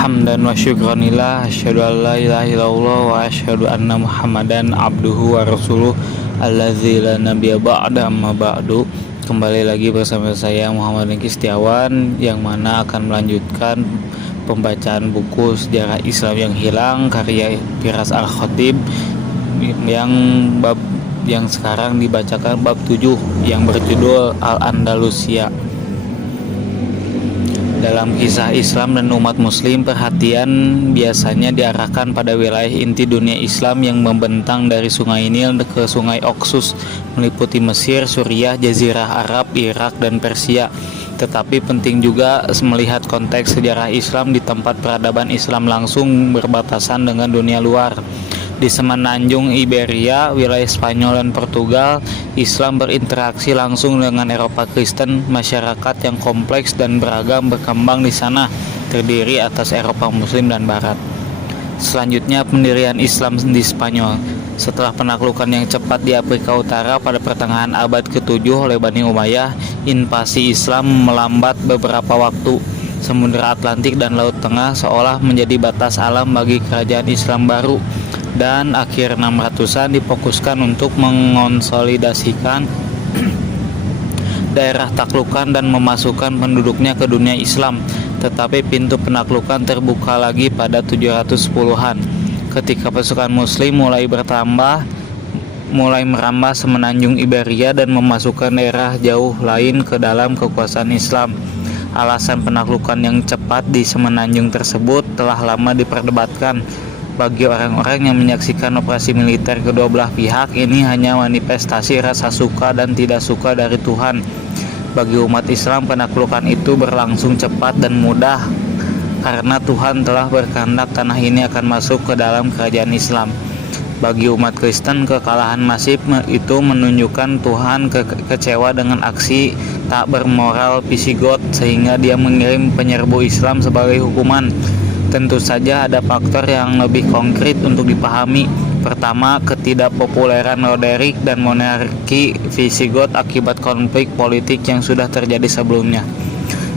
Hamdan wa syukranillah, asyhadu an la ilaha illallah wa asyhadu anna Muhammadan abduhu wa rasuluh allazi la nabiyya ba'da amma ba'du. Kembali lagi bersama saya Muhammad Ringki Setiawan, yang mana akan melanjutkan pembacaan buku Sejarah Islam yang Hilang karya Firas Al-Khatib yang sekarang dibacakan bab 7 yang berjudul Al-Andalusia. Dalam kisah Islam dan umat muslim, perhatian biasanya diarahkan pada wilayah inti dunia Islam yang membentang dari Sungai Nil ke Sungai Oxus, meliputi Mesir, Suriah, Jazirah Arab, Irak, dan Persia. Tetapi penting juga melihat konteks sejarah Islam di tempat peradaban Islam langsung berbatasan dengan dunia luar. Di semenanjung Iberia, wilayah Spanyol dan Portugal, Islam berinteraksi langsung dengan Eropa Kristen. Masyarakat yang kompleks dan beragam berkembang di sana, terdiri atas Eropa Muslim dan Barat. Selanjutnya, pendirian Islam di Spanyol. Setelah penaklukan yang cepat di Afrika Utara pada pertengahan abad ke-7 oleh Bani Umayyah, invasi Islam melambat beberapa waktu. Samudra Atlantik dan Laut Tengah seolah menjadi batas alam bagi kerajaan Islam baru, dan akhir 600-an difokuskan untuk mengonsolidasikan daerah taklukan dan memasukkan penduduknya ke dunia Islam. Tetapi pintu penaklukan terbuka lagi pada 710-an ketika pasukan muslim mulai merambah semenanjung Iberia dan memasukkan daerah jauh lain ke dalam kekuasaan Islam. Alasan penaklukan yang cepat di semenanjung tersebut telah lama diperdebatkan. Bagi orang-orang yang menyaksikan operasi militer kedua belah pihak, ini hanya manifestasi rasa suka dan tidak suka dari Tuhan. Bagi umat Islam, penaklukan itu berlangsung cepat dan mudah karena Tuhan telah berkehendak tanah ini akan masuk ke dalam kerajaan Islam. Bagi umat Kristen, kekalahan masif itu menunjukkan Tuhan kecewa dengan aksi tak bermoral Visigot, sehingga dia mengirim penyerbu Islam sebagai hukuman. Tentu saja ada faktor yang lebih konkret untuk dipahami. Pertama, ketidakpopuleran Roderick dan monarki Visigot akibat konflik politik yang sudah terjadi sebelumnya.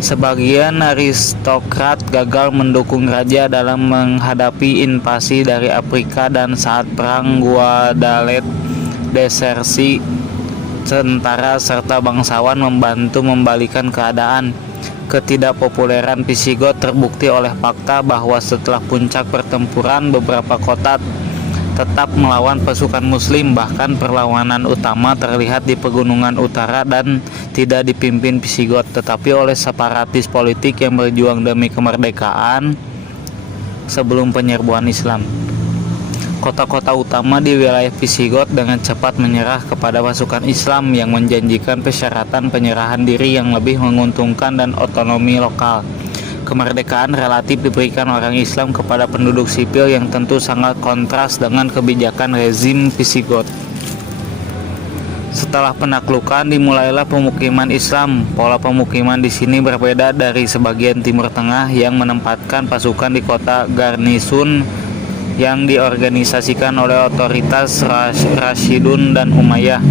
Sebagian aristokrat gagal mendukung raja dalam menghadapi invasi dari Afrika, dan saat perang Guadalete desersi tentara serta bangsawan membantu membalikan keadaan. Ketidakpopuleran Visigot terbukti oleh fakta bahwa setelah puncak pertempuran, beberapa kota tetap melawan pasukan muslim. Bahkan perlawanan utama terlihat di pegunungan utara dan tidak dipimpin Visigot, tetapi oleh separatis politik yang berjuang demi kemerdekaan sebelum penyerbuan Islam. Kota-kota utama di wilayah Visigot dengan cepat menyerah kepada pasukan Islam yang menjanjikan persyaratan penyerahan diri yang lebih menguntungkan dan otonomi lokal. Kemerdekaan relatif diberikan orang Islam kepada penduduk sipil yang tentu sangat kontras dengan kebijakan rezim Visigot. Setelah penaklukan, dimulailah pemukiman Islam. Pola pemukiman di sini berbeda dari sebagian Timur Tengah yang menempatkan pasukan di kota Garnisun yang diorganisasikan oleh otoritas Rashidun dan Umayyah.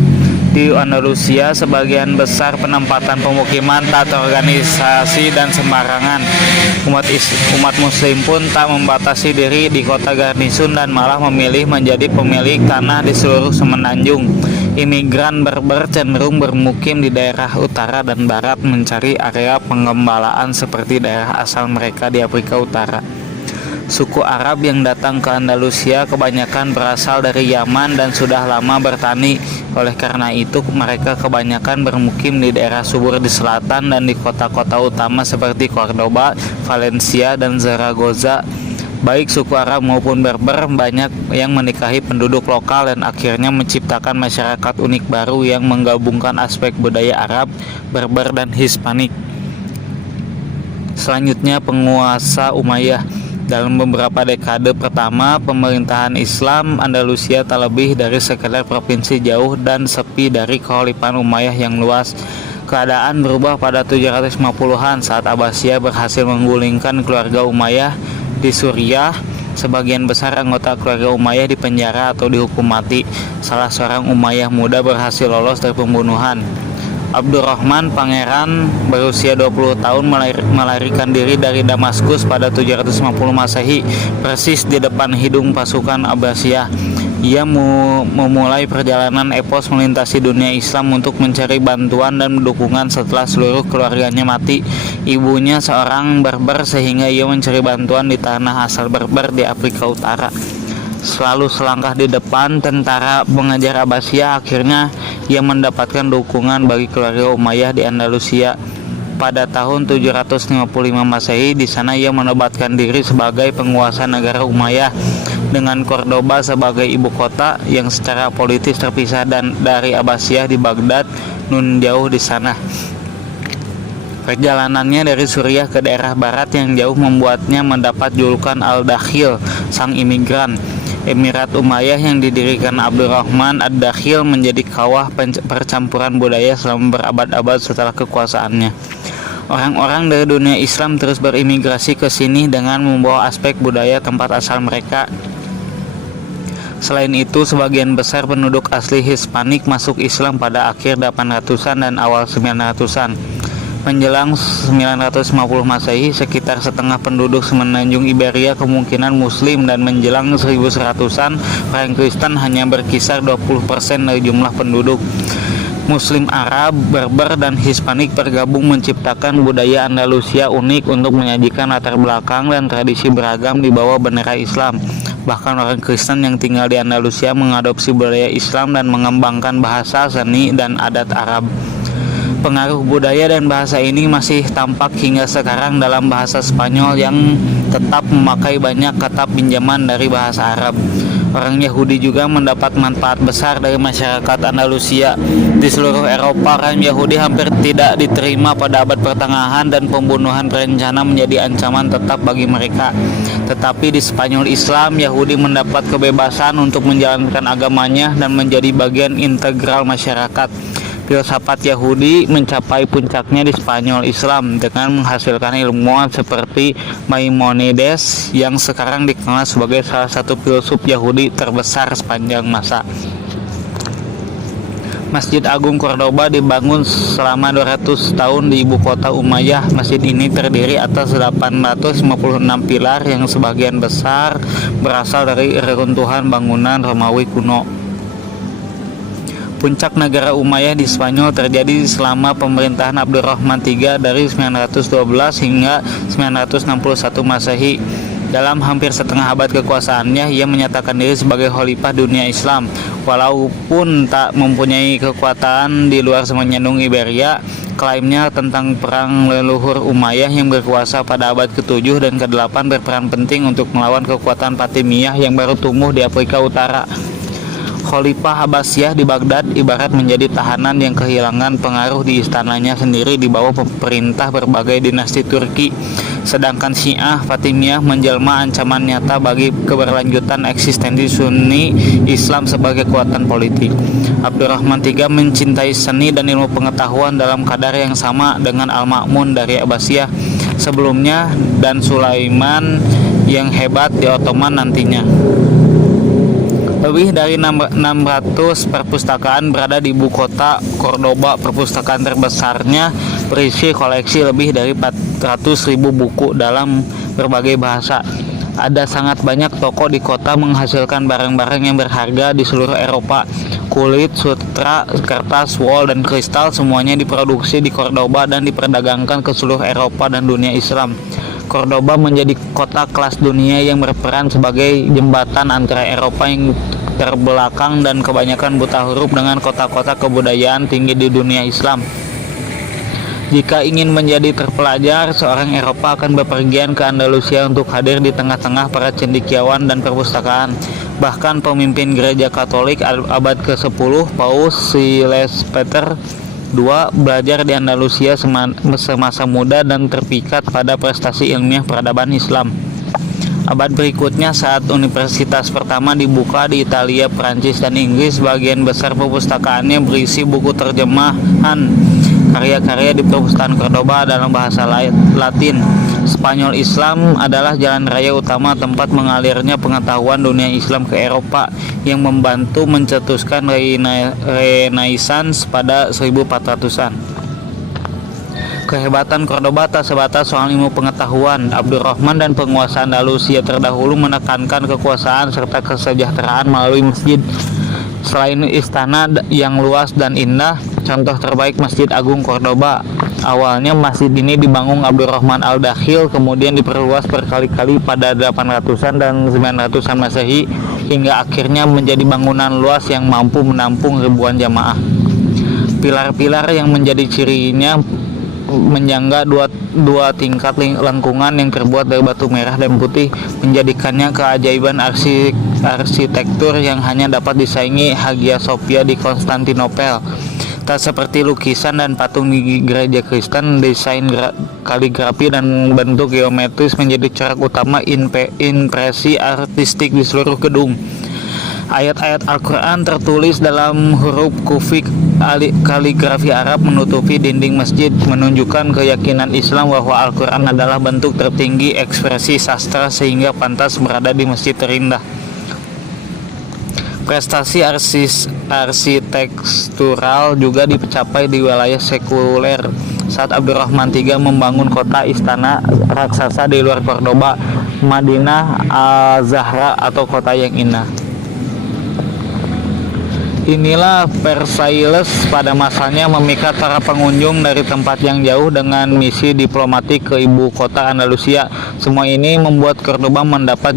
Di Andalusia, sebagian besar penempatan pemukiman tak terorganisasi dan sembarangan. Umat muslim pun tak membatasi diri di kota Garnisun dan malah memilih menjadi pemilik tanah di seluruh semenanjung. Imigran Berber cenderung bermukim di daerah utara dan barat, mencari area pengembalaan seperti daerah asal mereka di Afrika Utara. Suku Arab yang datang ke Andalusia kebanyakan berasal dari Yaman dan sudah lama bertani. Oleh karena itu, mereka kebanyakan bermukim di daerah subur di selatan dan di kota-kota utama seperti Cordoba, Valencia, dan Zaragoza. Baik suku Arab maupun Berber banyak yang menikahi penduduk lokal dan akhirnya menciptakan masyarakat unik baru yang menggabungkan aspek budaya Arab, Berber, dan Hispanik. Selanjutnya, penguasa Umayyah. Dalam beberapa dekade pertama pemerintahan Islam, Andalusia tak lebih dari sekedar provinsi jauh dan sepi dari Kekhalifan Umayyah yang luas. Keadaan berubah pada 750-an saat Abbasiyah berhasil menggulingkan keluarga Umayyah di Suriah. Sebagian besar anggota keluarga Umayyah dipenjara atau dihukum mati. Salah seorang Umayyah muda berhasil lolos dari pembunuhan. Abdurrahman Pangeran berusia 20 tahun melarikan diri dari Damaskus pada 750 Masehi, persis di depan hidung pasukan Abbasiyah. Ia memulai perjalanan epos melintasi dunia Islam untuk mencari bantuan dan dukungan setelah seluruh keluarganya mati. Ibunya seorang Berber sehingga ia mencari bantuan di tanah asal Berber di Afrika Utara. Selalu selangkah di depan tentara pengejar Abbasiyah, akhirnya ia mendapatkan dukungan bagi keluarga Umayyah di Andalusia. Pada tahun 755 Masehi, di sana ia menobatkan diri sebagai penguasa negara Umayyah dengan Cordoba sebagai ibu kota yang secara politis terpisah dan dari Abbasiyah di Baghdad nun jauh di sana. Perjalanannya dari Suriah ke daerah barat yang jauh membuatnya mendapat julukan Al-Dakhil, sang imigran. Emirat Umayyah yang didirikan Abdurrahman Ad-Dakhil menjadi kawah percampuran budaya selama berabad-abad setelah kekuasaannya. Orang-orang dari dunia Islam terus berimigrasi ke sini dengan membawa aspek budaya tempat asal mereka. Selain itu, sebagian besar penduduk asli Hispanik masuk Islam pada akhir 800-an dan awal 900-an. Menjelang 950 Masehi, sekitar setengah penduduk semenanjung Iberia kemungkinan Muslim, dan menjelang 1100-an, orang Kristen hanya berkisar 20% dari jumlah penduduk. Muslim Arab, Berber, dan Hispanik bergabung menciptakan budaya Andalusia unik untuk menyajikan latar belakang dan tradisi beragam di bawah bendera Islam. Bahkan orang Kristen yang tinggal di Andalusia mengadopsi budaya Islam dan mengembangkan bahasa, seni, dan adat Arab. Pengaruh budaya dan bahasa ini masih tampak hingga sekarang dalam bahasa Spanyol yang tetap memakai banyak kata pinjaman dari bahasa Arab. Orang Yahudi juga mendapat manfaat besar dari masyarakat Andalusia. Di seluruh Eropa, orang Yahudi hampir tidak diterima pada abad pertengahan dan pembunuhan berencana menjadi ancaman tetap bagi mereka. Tetapi di Spanyol Islam, Yahudi mendapat kebebasan untuk menjalankan agamanya dan menjadi bagian integral masyarakat. Filsafat Yahudi mencapai puncaknya di Spanyol Islam dengan menghasilkan ilmuwan seperti Maimonides yang sekarang dikenal sebagai salah satu filsuf Yahudi terbesar sepanjang masa. Masjid Agung Cordoba dibangun selama 200 tahun di ibu kota Umayyah. Masjid ini terdiri atas 856 pilar yang sebagian besar berasal dari reruntuhan bangunan Romawi kuno. Puncak negara Umayyah di Spanyol terjadi selama pemerintahan Abdurrahman III dari 912 hingga 961 Masehi. Dalam hampir setengah abad kekuasaannya, ia menyatakan diri sebagai khalifah dunia Islam. Walaupun tak mempunyai kekuatan di luar semenanjung Iberia, klaimnya tentang perang leluhur Umayyah yang berkuasa pada abad ke-7 dan ke-8 berperan penting untuk melawan kekuatan Fatimiyah yang baru tumbuh di Afrika Utara. Khalifah Abbasiyah di Baghdad ibarat menjadi tahanan yang kehilangan pengaruh di istananya sendiri di bawah perintah berbagai dinasti Turki. Sedangkan Syiah Fatimiyah menjelma ancaman nyata bagi keberlanjutan eksistensi Sunni Islam sebagai kekuatan politik. Abdurrahman III mencintai seni dan ilmu pengetahuan dalam kadar yang sama dengan Al-Ma'mun dari Abbasiyah sebelumnya dan Sulaiman yang hebat di Ottoman nantinya. Lebih dari 600 perpustakaan berada di ibu kota Cordoba. Perpustakaan terbesarnya berisi koleksi lebih dari 400.000 buku dalam berbagai bahasa. Ada sangat banyak toko di kota menghasilkan barang-barang yang berharga di seluruh Eropa. Kulit, sutra, kertas, wol, dan kristal semuanya diproduksi di Cordoba dan diperdagangkan ke seluruh Eropa dan dunia Islam. Cordoba menjadi kota kelas dunia yang berperan sebagai jembatan antara Eropa yang terbelakang dan kebanyakan buta huruf dengan kota-kota kebudayaan tinggi di dunia Islam. Jika ingin menjadi terpelajar, seorang Eropa akan bepergian ke Andalusia untuk hadir di tengah-tengah para cendekiawan dan perpustakaan. Bahkan pemimpin gereja Katolik abad ke-10, Paus Silvestre II, belajar di Andalusia semasa muda dan terpikat pada prestasi ilmiah peradaban Islam. Abad berikutnya, saat universitas pertama dibuka di Italia, Prancis, dan Inggris, bagian besar perpustakaannya berisi buku terjemahan karya-karya di perpustakaan Cordoba dalam bahasa Latin, Spanyol Islam adalah jalan raya utama tempat mengalirnya pengetahuan dunia Islam ke Eropa yang membantu mencetuskan Renaissance pada 1400-an. Kehebatan Cordoba tak sebatas soal ilmu pengetahuan. Abdurrahman dan penguasa Andalusia terdahulu menekankan kekuasaan serta kesejahteraan melalui masjid. Selain istana yang luas dan indah, contoh terbaik Masjid Agung Cordoba. Awalnya masjid ini dibangun Abdurrahman Al-Dakhil, kemudian diperluas berkali-kali pada 800-an dan 900-an Masehi, hingga akhirnya menjadi bangunan luas yang mampu menampung ribuan jamaah. Pilar-pilar yang menjadi cirinya menyangga dua tingkat lengkungan yang terbuat dari batu merah dan putih, menjadikannya keajaiban arsitektur yang hanya dapat disaingi Hagia Sophia di Konstantinopel. Tak seperti lukisan dan patung di gereja Kristen, desain kaligrafi dan bentuk geometris menjadi corak utama impresi artistik di seluruh gedung. Ayat-ayat Al-Quran tertulis dalam huruf kufik kaligrafi Arab menutupi dinding masjid, menunjukkan keyakinan Islam bahwa Al-Quran adalah bentuk tertinggi ekspresi sastra sehingga pantas berada di masjid terindah. Prestasi arsitektural juga dicapai di wilayah sekuler saat Abdurrahman III membangun kota istana raksasa di luar Cordoba, Madinah Al-Zahra atau kota yang indah. Inilah Versailles pada masanya memikat para pengunjung dari tempat yang jauh dengan misi diplomatik ke ibu kota Andalusia. Semua ini membuat Cordoba mendapat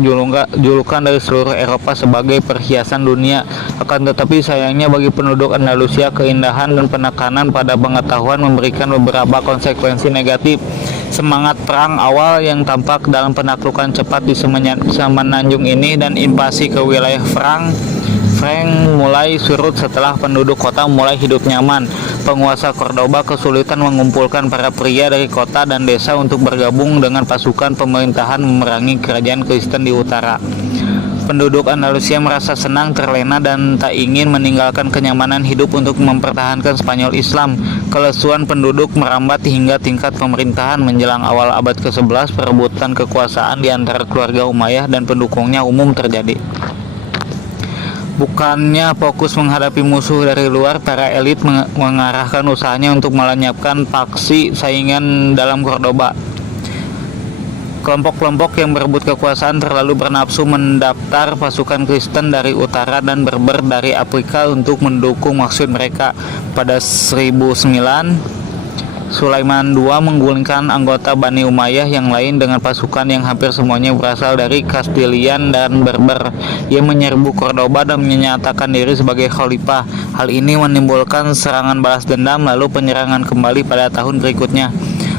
julukan dari seluruh Eropa sebagai perhiasan dunia. Akan tetapi sayangnya bagi penduduk Andalusia, keindahan dan penekanan pada pengetahuan memberikan beberapa konsekuensi negatif. Semangat perang awal yang tampak dalam penaklukan cepat di semenanjung ini dan invasi ke wilayah Frank mulai surut setelah penduduk kota mulai hidup nyaman. Penguasa Cordoba kesulitan mengumpulkan para pria dari kota dan desa untuk bergabung dengan pasukan pemerintahan memerangi kerajaan Kristen di utara. Penduduk Andalusia merasa senang, terlena, dan tak ingin meninggalkan kenyamanan hidup untuk mempertahankan Spanyol Islam. Kelesuan penduduk merambat hingga tingkat pemerintahan. Menjelang awal abad ke-11, perebutan kekuasaan di antara keluarga Umayyah dan pendukungnya umum terjadi. Bukannya fokus menghadapi musuh dari luar, para elit mengarahkan usahanya untuk melenyapkan faksi saingan dalam Cordoba. Kelompok-kelompok yang berebut kekuasaan terlalu bernafsu mendaftar pasukan Kristen dari utara dan Berber dari Afrika untuk mendukung maksud mereka. Pada 1009, Sulaiman II menggulingkan anggota Bani Umayyah yang lain dengan pasukan yang hampir semuanya berasal dari Kastilian dan Berber. Ia menyerbu Cordoba dan menyatakan diri sebagai khalifah. Hal ini menimbulkan serangan balas dendam, lalu penyerangan kembali pada tahun berikutnya.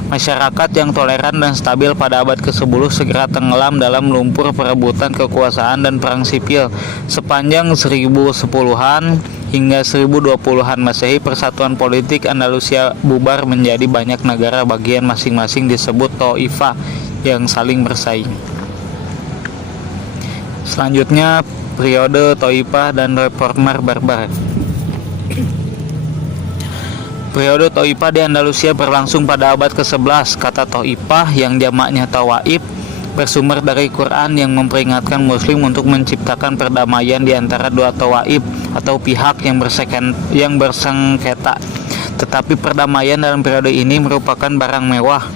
Masyarakat yang toleran dan stabil pada abad ke-10 segera tenggelam dalam lumpur perebutan kekuasaan dan perang sipil. Sepanjang 1010-an hingga 1020-an Masehi, persatuan politik Andalusia bubar menjadi banyak negara bagian masing-masing disebut Taifah yang saling bersaing. Selanjutnya, periode Taifah dan reformer Berber. Periode Taifah di Andalusia berlangsung pada abad ke-11. Kata Taifah yang jamaknya Tawaif bersumber dari Quran yang memperingatkan Muslim untuk menciptakan perdamaian di antara dua Tawaif atau pihak yang bersengketa. Tetapi perdamaian dalam periode ini merupakan barang mewah.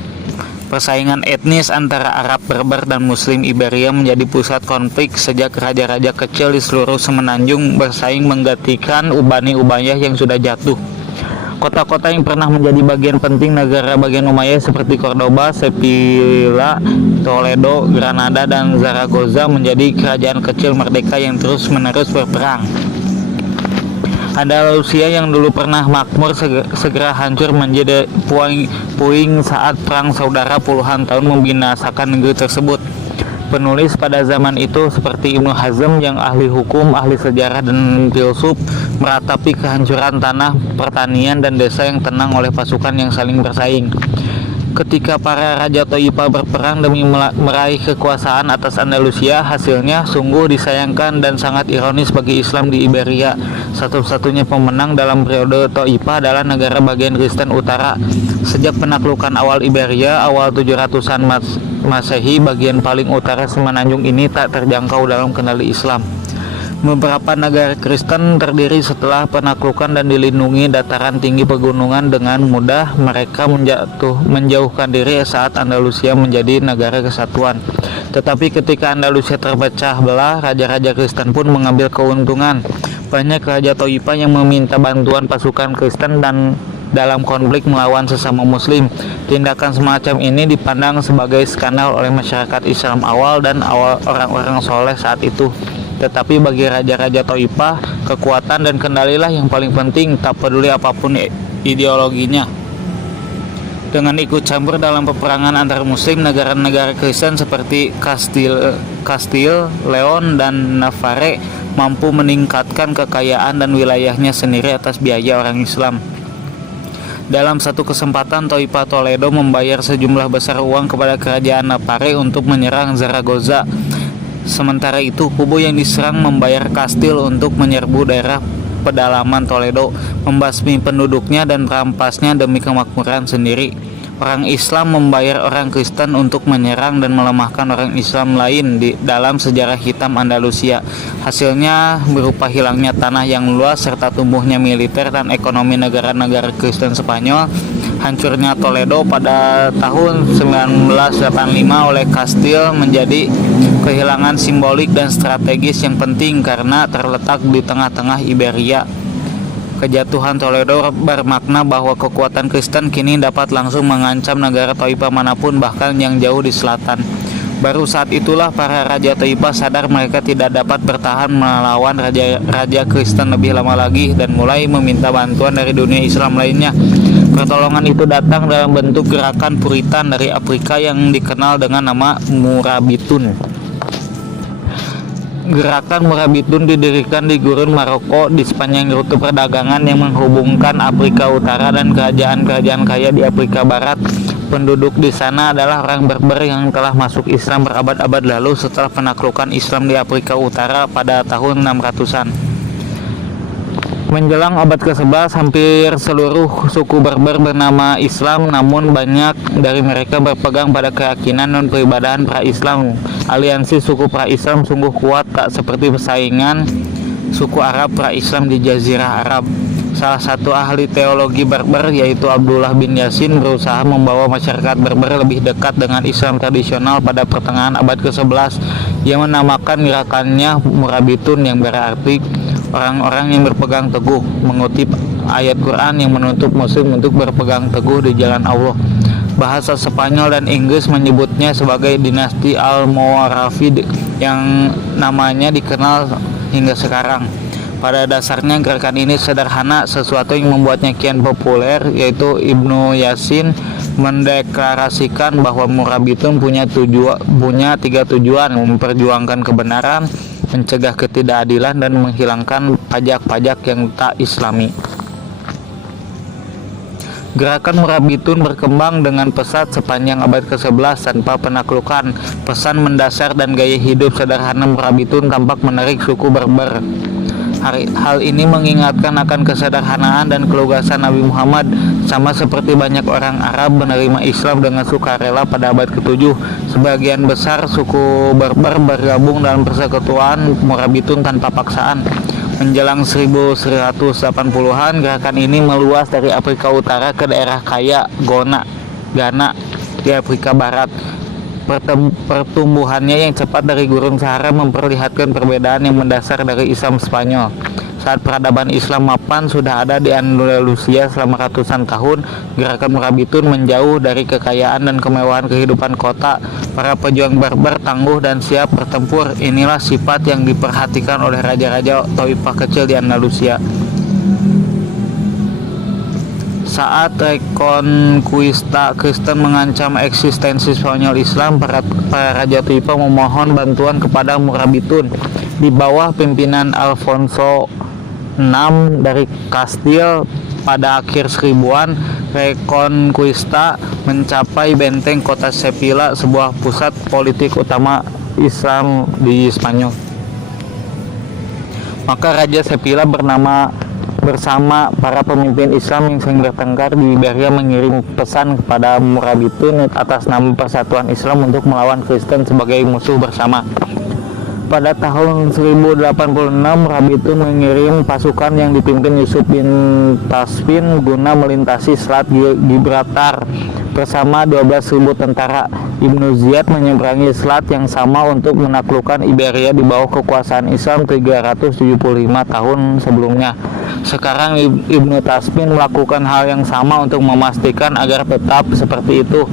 Persaingan etnis antara Arab Berber dan Muslim Iberia menjadi pusat konflik sejak raja-raja kecil di seluruh semenanjung bersaing menggantikan Bani Umayyah yang sudah jatuh. Kota-kota yang pernah menjadi bagian penting negara bagian Umayyah seperti Cordoba, Sevilla, Toledo, Granada, dan Zaragoza menjadi kerajaan kecil merdeka yang terus-menerus berperang. Andalusia yang dulu pernah makmur segera hancur menjadi puing saat perang saudara puluhan tahun membinasakan negeri tersebut. Penulis pada zaman itu seperti Ibnu Hazm yang ahli hukum, ahli sejarah, dan filsuf meratapi kehancuran tanah, pertanian, dan desa yang tenang oleh pasukan yang saling bersaing. Ketika para raja Toipa berperang demi meraih kekuasaan atas Andalusia, hasilnya sungguh disayangkan dan sangat ironis bagi Islam di Iberia. Satu-satunya pemenang dalam periode Toipa adalah negara bagian Kristen Utara. Sejak penaklukan awal Iberia, awal 700-an Masehi, bagian paling utara semenanjung ini tak terjangkau dalam kendali Islam. Beberapa negara Kristen terdiri setelah penaklukan dan dilindungi dataran tinggi pegunungan. Dengan mudah mereka menjauhkan diri saat Andalusia menjadi negara kesatuan. Tetapi ketika Andalusia terpecah belah, raja-raja Kristen pun mengambil keuntungan. Banyak raja Toipa yang meminta bantuan pasukan Kristen dan dalam konflik melawan sesama muslim. Tindakan semacam ini dipandang sebagai skandal oleh masyarakat Islam awal dan orang-orang soleh saat itu. Tetapi bagi raja-raja Toipa, kekuatan dan kendalilah yang paling penting, tak peduli apapun ideologinya. Dengan ikut campur dalam peperangan antar muslim, negara-negara Kristen seperti Castile, Leon, dan Navarre mampu meningkatkan kekayaan dan wilayahnya sendiri atas biaya orang Islam. Dalam satu kesempatan, Toipa Toledo membayar sejumlah besar uang kepada kerajaan Navarre untuk menyerang Zaragoza. Sementara itu, kubu yang diserang membayar Kastil untuk menyerbu daerah pedalaman Toledo, membasmi penduduknya dan merampasnya demi kemakmuran sendiri. Orang Islam membayar orang Kristen untuk menyerang dan melemahkan orang Islam lain di dalam sejarah hitam Andalusia. Hasilnya berupa hilangnya tanah yang luas serta tumbuhnya militer dan ekonomi negara-negara Kristen Spanyol. Hancurnya Toledo pada tahun 1985 oleh Kastil menjadi kehilangan simbolik dan strategis yang penting karena terletak di tengah-tengah Iberia. Kejatuhan Toledo bermakna bahwa kekuatan Kristen kini dapat langsung mengancam negara Toipa manapun, bahkan yang jauh di selatan. Baru saat itulah para raja Toipa sadar mereka tidak dapat bertahan melawan raja Kristen lebih lama lagi dan mulai meminta bantuan dari dunia Islam lainnya. Pertolongan itu datang dalam bentuk gerakan Puritan dari Afrika yang dikenal dengan nama Murabitun. Gerakan Murabitun didirikan di gurun Maroko di sepanjang rute perdagangan yang menghubungkan Afrika Utara dan kerajaan-kerajaan kaya di Afrika Barat. Penduduk di sana adalah orang Berber yang telah masuk Islam berabad-abad lalu setelah penaklukan Islam di Afrika Utara pada tahun 600-an. Menjelang abad ke-11, hampir seluruh suku Berber bernama Islam, namun banyak dari mereka berpegang pada keyakinan dan peribadahan pra-Islam. Aliansi suku pra-Islam sungguh kuat, tak seperti persaingan suku Arab pra-Islam di Jazirah Arab. Salah satu ahli teologi Berber, yaitu Abdullah bin Yasin, berusaha membawa masyarakat Berber lebih dekat dengan Islam tradisional pada pertengahan abad ke-11. Ia menamakan gerakannya Murabitun yang berarti orang-orang yang berpegang teguh, mengutip ayat Quran yang menuntut muslim untuk berpegang teguh di jalan Allah. Bahasa Spanyol dan Inggris menyebutnya sebagai dinasti Almoravid yang namanya dikenal hingga sekarang. Pada dasarnya gerakan ini sederhana, sesuatu yang membuatnya kian populer, yaitu Ibnu Yasin mendeklarasikan bahwa Murabitun punya tiga tujuan: memperjuangkan kebenaran, mencegah ketidakadilan, dan menghilangkan pajak-pajak yang tak islami. Gerakan Murabitun berkembang dengan pesat sepanjang abad ke-11 tanpa penaklukan. Pesan mendasar dan gaya hidup sederhana Murabitun tampak menarik suku Berber. Hal ini mengingatkan akan kesederhanaan dan kelugasan Nabi Muhammad. Sama seperti banyak orang Arab menerima Islam dengan sukarela pada abad ke-7, sebagian besar suku Berber bergabung dalam persekutuan Murabitun tanpa paksaan. Menjelang 1180-an, gerakan ini meluas dari Afrika Utara ke daerah kaya Ghana di Afrika Barat. Pertumbuhannya yang cepat dari gurun Sahara memperlihatkan perbedaan yang mendasar dari Islam Spanyol. Saat peradaban Islam mapan sudah ada di Andalusia selama ratusan tahun, gerakan Murabitun menjauh dari kekayaan dan kemewahan kehidupan kota. Para pejuang Berber tangguh dan siap bertempur. Inilah sifat yang diperhatikan oleh raja-raja Toipa kecil di Andalusia. Saat Reconquista Kristen mengancam eksistensi Spanyol Islam, para raja Toipa memohon bantuan kepada Murabitun. Di bawah pimpinan Alfonso VI dari Kastil, pada akhir seribuan, Reconquista mencapai benteng kota Sevilla, sebuah pusat politik utama Islam di Spanyol. Maka Raja Sevilla bersama para pemimpin Islam yang sering bertengkar di Iberia mengirim pesan kepada Murabitun atas nama Persatuan Islam untuk melawan Kristen sebagai musuh bersama. Pada tahun 1086, Murabitun mengirim pasukan yang dipimpin Yusuf bin Tasfin guna melintasi Selat Gibraltar bersama 12.000 tentara. Ibnu Ziyad menyeberangi selat yang sama untuk menaklukkan Iberia di bawah kekuasaan Islam 375 tahun sebelumnya. Sekarang Ibnu Tasfin melakukan hal yang sama untuk memastikan agar tetap seperti itu.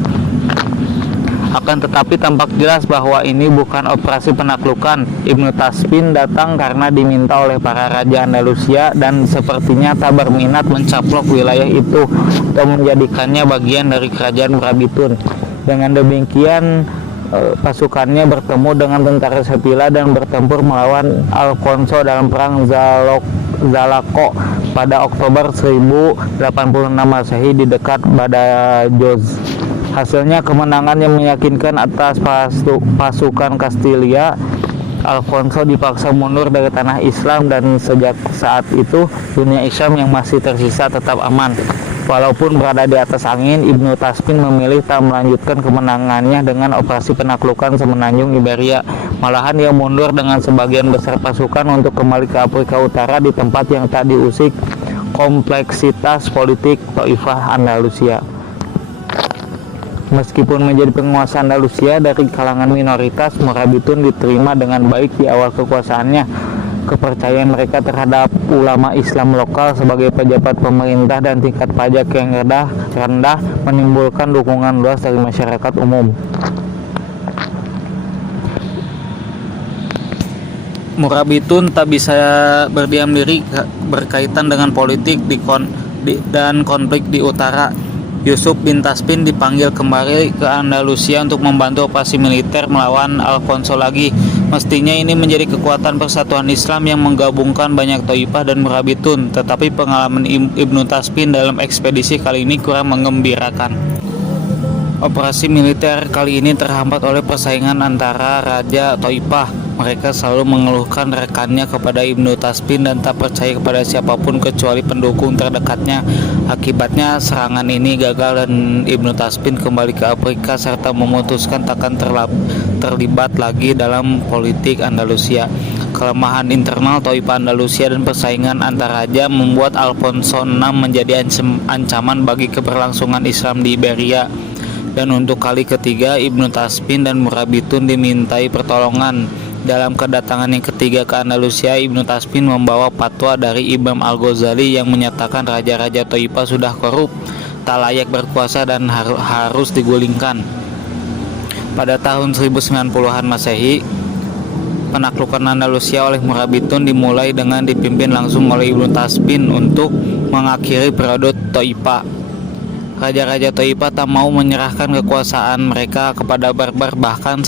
Akan tetapi tampak jelas bahwa ini bukan operasi penaklukan. Ibnu Tasfin datang karena diminta oleh para raja Andalusia dan sepertinya tak berminat mencaplok wilayah itu atau menjadikannya bagian dari kerajaan Murabitun. Dengan demikian pasukannya bertemu dengan tentara Sevilla dan bertempur melawan Alfonso dalam perang Zalaco pada Oktober 1086 Masehi di dekat Badajoz. Hasilnya kemenangan yang meyakinkan atas pasukan Kastilia. Alfonso dipaksa mundur dari tanah Islam dan sejak saat itu dunia Islam yang masih tersisa tetap aman. Walaupun berada di atas angin, Ibnu Tasfin memilih tak melanjutkan kemenangannya dengan operasi penaklukan semenanjung Iberia. Malahan ia mundur dengan sebagian besar pasukan untuk kembali ke Afrika Utara di tempat yang tak diusik kompleksitas politik Taifah Andalusia. Meskipun menjadi penguasa Andalusia dari kalangan minoritas, Murabitun diterima dengan baik di awal kekuasaannya. Kepercayaan mereka terhadap ulama Islam lokal sebagai pejabat pemerintah dan tingkat pajak yang rendah menimbulkan dukungan luas dari masyarakat umum. Murabitun tak bisa berdiam diri berkaitan dengan politik dan konflik di utara. Yusuf bin Tasfin dipanggil kembali ke Andalusia untuk membantu operasi militer melawan Alfonso lagi. Mestinya ini menjadi kekuatan persatuan Islam yang menggabungkan banyak Taifah dan Murabitun, tetapi pengalaman Ibnu Tasfin dalam ekspedisi kali ini kurang menggembirakan. Operasi militer kali ini terhambat oleh persaingan antara Raja Taifah. Mereka selalu mengeluhkan rekannya kepada Ibnu Tasfin dan tak percaya kepada siapapun kecuali pendukung terdekatnya. Akibatnya serangan ini gagal dan Ibnu Tasfin kembali ke Afrika serta memutuskan takkan terlibat lagi dalam politik Andalusia. Kelemahan internal Taifah Andalusia dan persaingan antar raja membuat Alfonso VI menjadi ancaman bagi keberlangsungan Islam di Iberia. Dan untuk kali ketiga Ibnu Tasfin dan Murabitun dimintai pertolongan. Dalam kedatangan yang ketiga ke Andalusia, Ibnu Tasfin membawa fatwa dari Imam Al-Ghazali yang menyatakan raja-raja Taifah sudah korup, tak layak berkuasa dan harus digulingkan. Pada tahun 1090-an Masehi, penaklukan Andalusia oleh Murabitun dimulai dengan dipimpin langsung oleh Ibnu Tasfin untuk mengakhiri periode Taifah. Raja-raja Taifah tak mau menyerahkan kekuasaan mereka kepada barbar, bahkan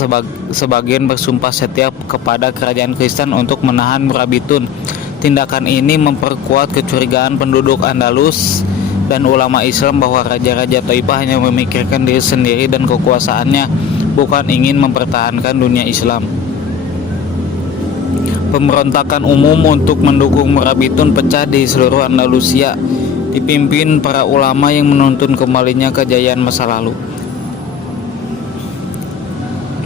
sebagian bersumpah setia kepada kerajaan Kristen untuk menahan Murabitun. Tindakan ini memperkuat kecurigaan penduduk Andalus dan ulama Islam bahwa raja-raja Taifah hanya memikirkan diri sendiri dan kekuasaannya, bukan ingin mempertahankan dunia Islam. Pemberontakan umum untuk mendukung Murabitun pecah di seluruh Andalusia, dipimpin para ulama yang menuntun kembalinya kejayaan masa lalu.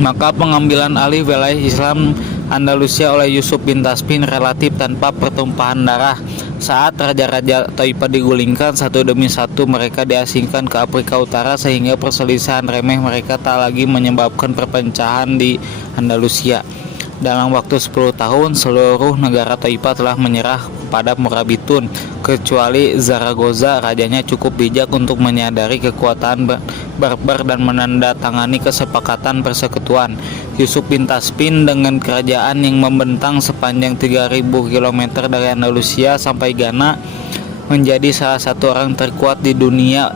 Maka pengambilan alih wilayah Islam Andalusia oleh Yusuf bin Tasfin relatif tanpa pertumpahan darah. Saat raja-raja Taifah digulingkan satu demi satu, mereka diasingkan ke Afrika Utara sehingga perselisihan remeh mereka tak lagi menyebabkan perpecahan di Andalusia. Dalam waktu 10 tahun, seluruh negara Taifah telah menyerah kepada Murabitun, kecuali Zaragoza. Rajanya cukup bijak untuk menyadari kekuatan barbar dan menandatangani kesepakatan persekutuan. Yusuf bin Tasfin dengan kerajaan yang membentang sepanjang 3.000 km dari Andalusia sampai Ghana menjadi salah satu orang terkuat di dunia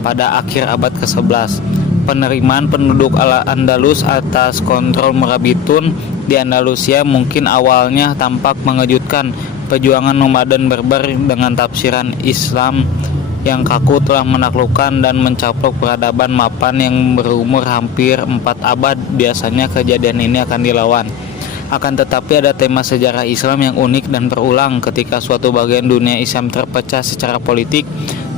pada akhir abad ke-11. Penerimaan penduduk Andalus atas kontrol Murabitun di Andalusia mungkin awalnya tampak mengejutkan. Perjuangan nomaden Berber dengan tafsiran Islam yang kaku telah menaklukkan dan mencaplok peradaban mapan yang berumur hampir 4 abad. Biasanya kejadian ini akan dilawan. Akan tetapi ada tema sejarah Islam yang unik dan berulang. Ketika suatu bagian dunia Islam terpecah secara politik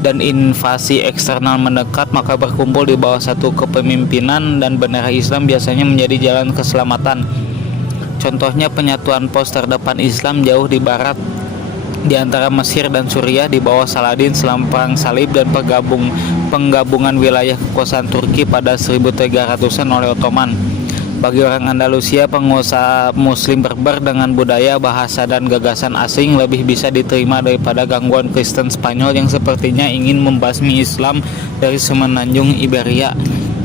dan invasi eksternal mendekat, maka berkumpul di bawah satu kepemimpinan dan bendera Islam biasanya menjadi jalan keselamatan. Contohnya penyatuan pos terdepan Islam jauh di barat di antara Mesir dan Suriah di bawah Saladin selama Perang Salib dan penggabungan wilayah kekuasaan Turki pada 1300-an oleh Ottoman. Bagi orang Andalusia, penguasa Muslim Berber dengan budaya, bahasa, dan gagasan asing lebih bisa diterima daripada gangguan Kristen Spanyol yang sepertinya ingin membasmi Islam dari semenanjung Iberia.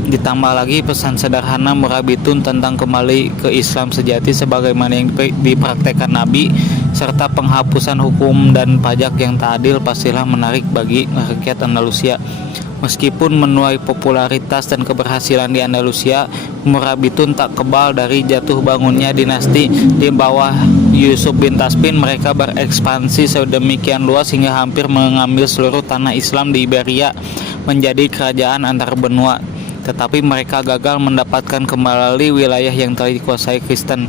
Ditambah lagi pesan sederhana Murabitun tentang kembali ke Islam sejati sebagaimana yang dipraktekkan Nabi, serta penghapusan hukum dan pajak yang tak adil pastilah menarik bagi rakyat Andalusia. Meskipun menuai popularitas dan keberhasilan di Andalusia, Murabitun tak kebal dari jatuh bangunnya dinasti. Di bawah Yusuf bin Taspin, mereka berekspansi sedemikian luas hingga hampir mengambil seluruh tanah Islam di Iberia menjadi kerajaan antar benua. Tetapi mereka gagal mendapatkan kembali wilayah yang telah dikuasai Kristen.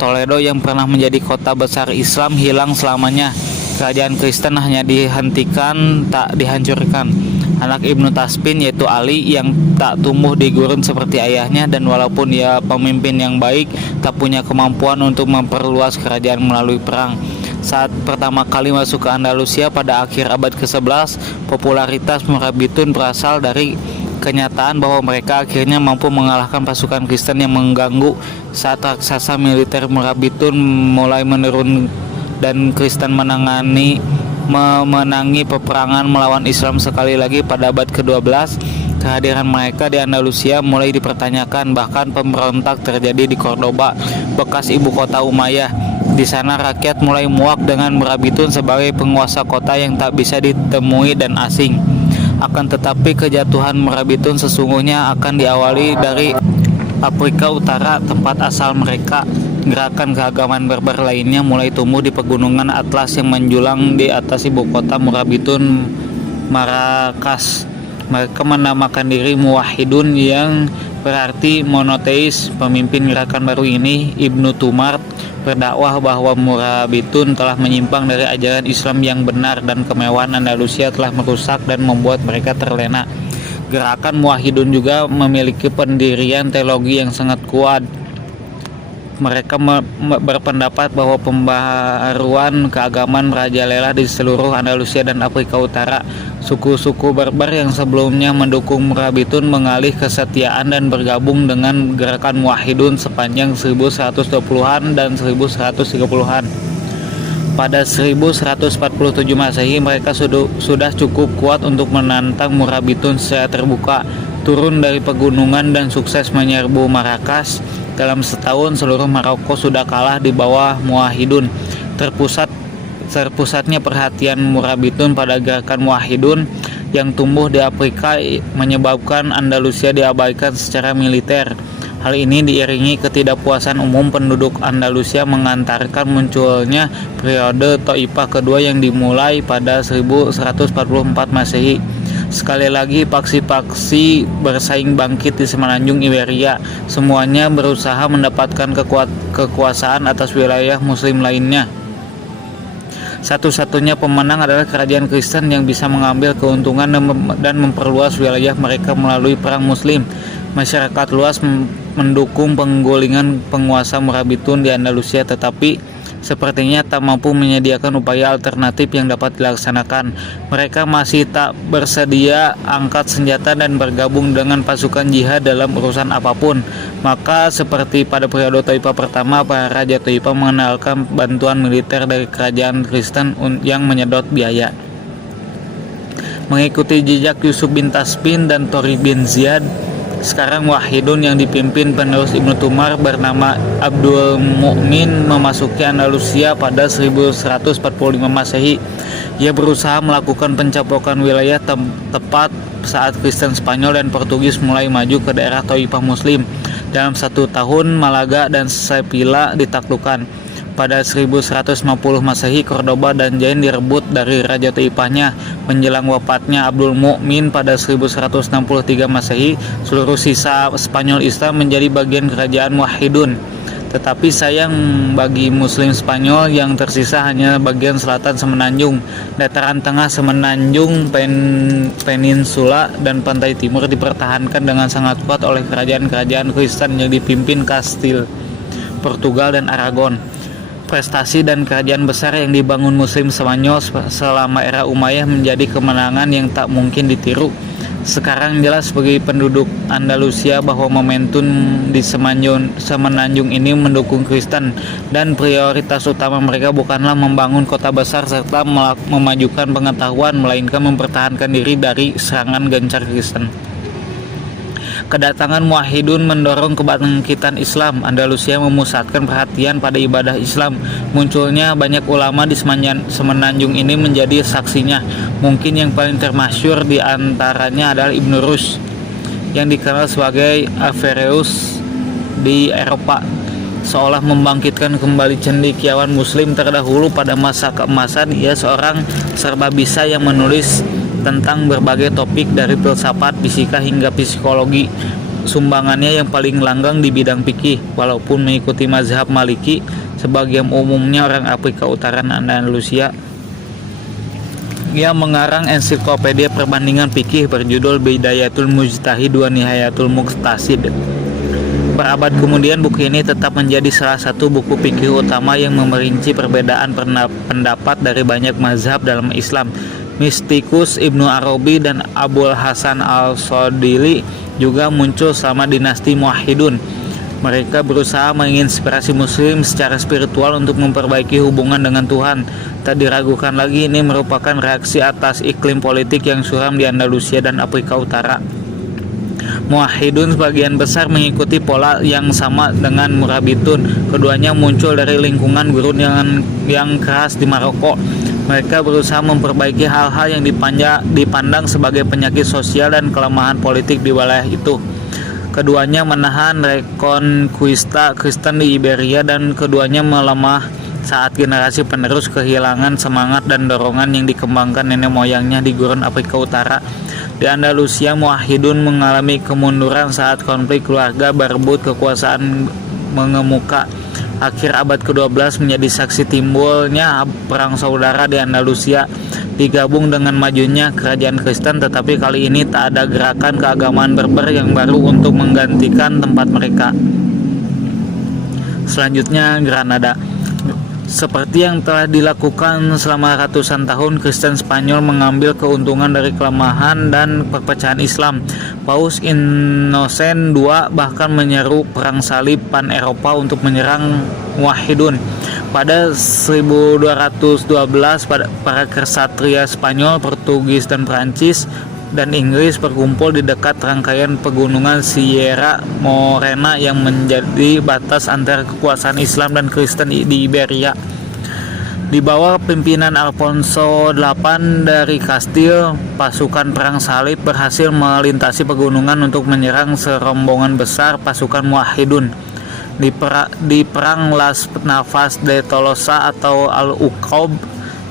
Toledo yang pernah menjadi kota besar Islam hilang selamanya. Kerajaan Kristen hanya dihentikan, tak dihancurkan. Anak Ibnu Taspin yaitu Ali yang tak tumbuh di gurun seperti ayahnya, dan walaupun ia pemimpin yang baik, tak punya kemampuan untuk memperluas kerajaan melalui perang. Saat pertama kali masuk ke Andalusia pada akhir abad ke-11, popularitas Murabitun berasal dari kenyataan bahwa mereka akhirnya mampu mengalahkan pasukan Kristen yang mengganggu. Saat raksasa militer Murabitun mulai menurun dan Kristen memenangi peperangan melawan Islam sekali lagi pada abad ke-12, kehadiran mereka di Andalusia mulai dipertanyakan. Bahkan pemberontak terjadi di Cordoba, bekas ibu kota Umayyah. Di sana rakyat mulai muak dengan Murabitun sebagai penguasa kota yang tak bisa ditemui dan asing. Akan tetapi kejatuhan Murabitun sesungguhnya akan diawali dari Afrika Utara, tempat asal mereka. Gerakan keagamaan Berber lainnya mulai tumbuh di pegunungan Atlas yang menjulang di atas ibu kota Murabitun, Marrakesh. Mereka menamakan diri Muwahhidun yang berarti monoteis. Pemimpin gerakan baru ini, Ibnu Tumart, berdakwah bahwa Murabitun telah menyimpang dari ajaran Islam yang benar dan kemewahan Andalusia telah merusak dan membuat mereka terlena. Gerakan Muwahhidun juga memiliki pendirian teologi yang sangat kuat. Mereka berpendapat bahwa pembaharuan keagamaan merajalela di seluruh Andalusia dan Afrika Utara. Suku-suku Berber yang sebelumnya mendukung Murabitun mengalih kesetiaan dan bergabung dengan gerakan Muwahhidun sepanjang 1120-an dan 1130-an. Pada 1147 Masehi, mereka sudah cukup kuat untuk menantang Murabitun secara terbuka, turun dari pegunungan dan sukses menyerbu Marrakesh. Dalam setahun seluruh Maroko sudah kalah di bawah Muwahhidun. Terpusatnya perhatian Murabitun pada gerakan Muwahhidun yang tumbuh di Afrika menyebabkan Andalusia diabaikan secara militer. Hal ini diiringi ketidakpuasan umum penduduk Andalusia mengantarkan munculnya periode Thaifah kedua yang dimulai pada 1144 Masehi. Sekali lagi paksi-paksi bersaing bangkit di semenanjung Iberia. Semuanya berusaha mendapatkan kekuasaan atas wilayah muslim lainnya. Satu-satunya pemenang adalah kerajaan Kristen yang bisa mengambil keuntungan dan memperluas wilayah mereka melalui perang muslim. Masyarakat luas mendukung penggulingan penguasa Murabitun di Andalusia, tetapi sepertinya tak mampu menyediakan upaya alternatif yang dapat dilaksanakan. Mereka masih tak bersedia angkat senjata dan bergabung dengan pasukan jihad dalam urusan apapun. Maka seperti pada periode Thaifah pertama, para Raja Thaifah mengandalkan bantuan militer dari kerajaan Kristen yang menyedot biaya. Mengikuti jejak Yusuf bin Taspin dan Torik bin Ziyad, sekarang Muwahhidun yang dipimpin penerus Ibnu Tumar bernama Abdul Mukmin memasuki Andalusia pada 1145 Masehi. Ia berusaha melakukan pencaplokan wilayah tepat saat Kristen Spanyol dan Portugis mulai maju ke daerah Thaifah Muslim. Dalam 1 tahun, Malaga dan Sevilla ditaklukkan. Pada 1150 Masehi, Cordoba dan Jaén direbut dari Raja Taifahnya. Menjelang wafatnya Abdul Mukmin pada 1163 Masehi, seluruh sisa Spanyol Islam menjadi bagian kerajaan Muwahhidun. Tetapi sayang bagi Muslim Spanyol, yang tersisa hanya bagian selatan Semenanjung, dataran tengah Semenanjung, Peninsula, dan pantai timur dipertahankan dengan sangat kuat oleh kerajaan-kerajaan Kristen yang dipimpin Kastil, Portugal, dan Aragon. Prestasi dan kerajaan besar yang dibangun Muslim Spanyol selama era Umayyah menjadi kemenangan yang tak mungkin ditiru. Sekarang jelas bagi penduduk Andalusia bahwa momentum di Semenanjung ini mendukung Kristen, dan prioritas utama mereka bukanlah membangun kota besar serta memajukan pengetahuan, melainkan mempertahankan diri dari serangan gencar Kristen. Kedatangan Muwahhidun mendorong kebangkitan Islam. Andalusia memusatkan perhatian pada ibadah Islam. Munculnya banyak ulama di Semenanjung ini menjadi saksinya. Mungkin yang paling termasyhur di antaranya adalah Ibnu Rushd, yang dikenal sebagai Averroes di Eropa, seolah membangkitkan kembali cendekiawan Muslim terdahulu pada masa keemasan. Ia seorang serba bisa yang menulis tentang berbagai topik dari filsafat, fisika, hingga psikologi. Sumbangannya yang paling langgang di bidang fikih, walaupun mengikuti mazhab Maliki, sebagian umumnya orang Afrika Utara dan Andalusia. Ia mengarang ensiklopedia perbandingan fikih berjudul Bidayatul Mujtahid wa Nihayatul Muqtasid. Berabad kemudian, buku ini tetap menjadi salah satu buku fikih utama yang memerinci perbedaan pendapat dari banyak mazhab dalam Islam. Mistikus Ibnu Arabi dan Abul Hasan al-Sodili juga muncul selama dinasti Muwahhidun. Mereka berusaha menginspirasi Muslim secara spiritual untuk memperbaiki hubungan dengan Tuhan. Tak diragukan lagi, ini merupakan reaksi atas iklim politik yang suram di Andalusia dan Afrika Utara. Muwahhidun sebagian besar mengikuti pola yang sama dengan Murabitun. Keduanya muncul dari lingkungan gurun yang keras di Maroko. Mereka berusaha memperbaiki hal-hal yang dipandang sebagai penyakit sosial dan kelemahan politik di wilayah itu. Keduanya menahan rekonquista Kristen di Iberia, dan keduanya melemah saat generasi penerus kehilangan semangat dan dorongan yang dikembangkan nenek moyangnya di gurun Afrika Utara. Di Andalusia, Muwahhidun mengalami kemunduran saat konflik keluarga berebut kekuasaan mengemuka. Akhir abad ke-12 menjadi saksi timbulnya perang saudara di Andalusia, digabung dengan majunya kerajaan Kristen, tetapi kali ini tak ada gerakan keagamaan Berber yang baru untuk menggantikan tempat mereka. Selanjutnya, Granada. Seperti yang telah dilakukan selama ratusan tahun, Kristen Spanyol mengambil keuntungan dari kelemahan dan perpecahan Islam. Paus Innocent II bahkan menyeru perang salib pan-Eropa untuk menyerang Muwahhidun. Pada 1212, para ksatria Spanyol, Portugis, dan Prancis dan Inggris berkumpul di dekat rangkaian pegunungan Sierra Morena yang menjadi batas antara kekuasaan Islam dan Kristen di Iberia. Di bawah pimpinan Alfonso VIII dari Kastil, pasukan perang salib berhasil melintasi pegunungan untuk menyerang serombongan besar pasukan Muwahhidun. Di perang Las Navas de Tolosa atau Al-Uqab,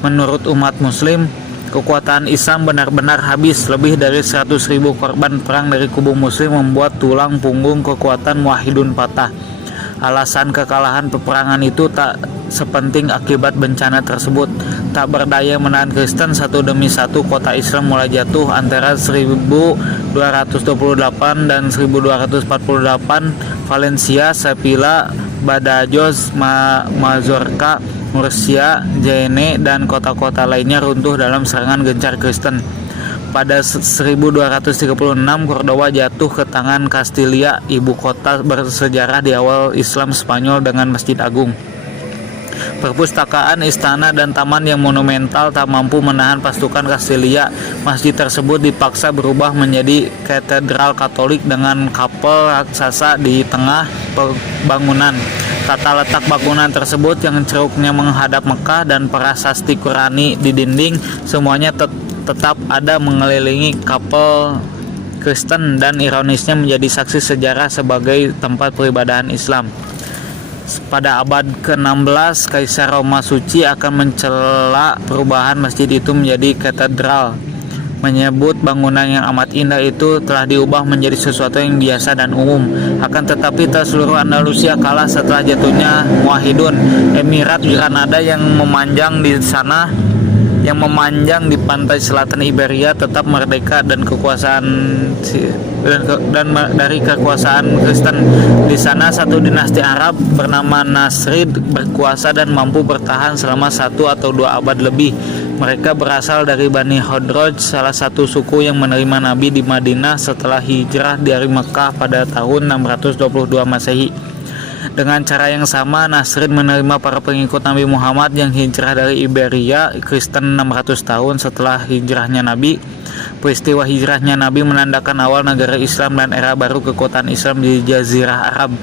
menurut umat Muslim, kekuatan Islam benar-benar habis. Lebih dari 100.000 korban perang dari kubu Muslim membuat tulang punggung kekuatan Muwahhidun patah. Alasan kekalahan peperangan itu tak sepenting akibat bencana tersebut. Tak berdaya menahan Kristen, satu demi satu kota Islam mulai jatuh. Antara 1228 dan 1248, Valencia, Sevilla, Badajoz, Mazorca, Murcia, Jaén, dan kota-kota lainnya runtuh dalam serangan gencar Kristen. Pada 1236, Cordoba jatuh ke tangan Kastilia, ibu kota bersejarah di awal Islam Spanyol dengan Masjid Agung. Perpustakaan, istana, dan taman yang monumental tak mampu menahan pasukan Kastilia. Masjid tersebut dipaksa berubah menjadi katedral Katolik dengan kapel raksasa di tengah bangunan. Tata letak bangunan tersebut yang ceruknya menghadap Mekah dan prasasti Qurani di dinding, semuanya tetap ada mengelilingi kapel Kristen, dan ironisnya menjadi saksi sejarah sebagai tempat peribadahan Islam. Pada abad ke-16, Kaisar Roma Suci akan mencela perubahan masjid itu menjadi katedral, menyebut bangunan yang amat indah itu telah diubah menjadi sesuatu yang biasa dan umum. Akan tetapi tak seluruh Andalusia kalah setelah jatuhnya Muwahhidun. Emirat Granada yang memanjang di pantai selatan Iberia tetap merdeka dan dari kekuasaan Kristen. Di sana satu dinasti Arab bernama Nasrid berkuasa dan mampu bertahan selama 1 atau 2 abad lebih. Mereka berasal dari Bani Khodroj, salah satu suku yang menerima Nabi di Madinah setelah hijrah dari Mekah pada tahun 622 Masehi. Dengan cara yang sama, Nasrid menerima para pengikut Nabi Muhammad yang hijrah dari Iberia, Kristen 600 tahun setelah hijrahnya Nabi. Peristiwa hijrahnya Nabi menandakan awal negara Islam dan era baru kekuatan Islam di Jazirah Arab.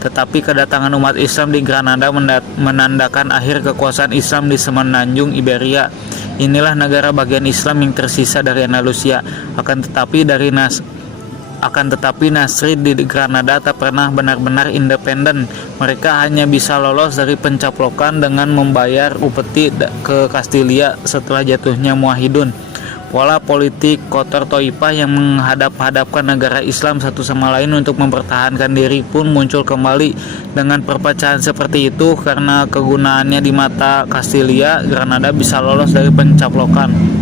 Tetapi kedatangan umat Islam di Granada menandakan akhir kekuasaan Islam di semenanjung Iberia. Inilah negara bagian Islam yang tersisa dari Andalusia. Akan tetapi Nasrid di Granada tak pernah benar-benar independen. Mereka hanya bisa lolos dari pencaplokan dengan membayar upeti ke Kastilia setelah jatuhnya Muwahhidun. Pola politik kotor Toifah yang menghadap-hadapkan negara Islam satu sama lain untuk mempertahankan diri pun muncul kembali. Dengan perpecahan seperti itu, karena kegunaannya di mata Kastilia, Granada bisa lolos dari pencaplokan.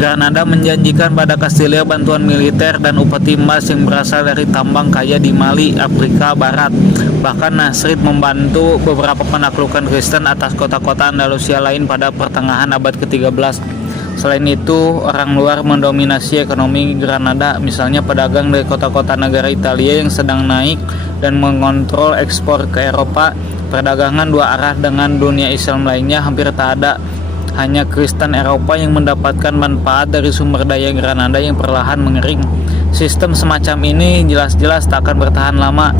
Granada menjanjikan pada Kastilia bantuan militer dan upeti emas yang berasal dari tambang kaya di Mali, Afrika Barat. Bahkan Nasrid membantu beberapa penaklukan Kristen atas kota-kota Andalusia lain pada pertengahan abad ke-13. Selain itu, orang luar mendominasi ekonomi Granada, misalnya pedagang dari kota-kota negara Italia yang sedang naik dan mengontrol ekspor ke Eropa. Perdagangan dua arah dengan dunia Islam lainnya hampir tak ada. Hanya Kristen Eropa yang mendapatkan manfaat dari sumber daya Granada yang perlahan mengering. Sistem semacam ini jelas-jelas tak akan bertahan lama.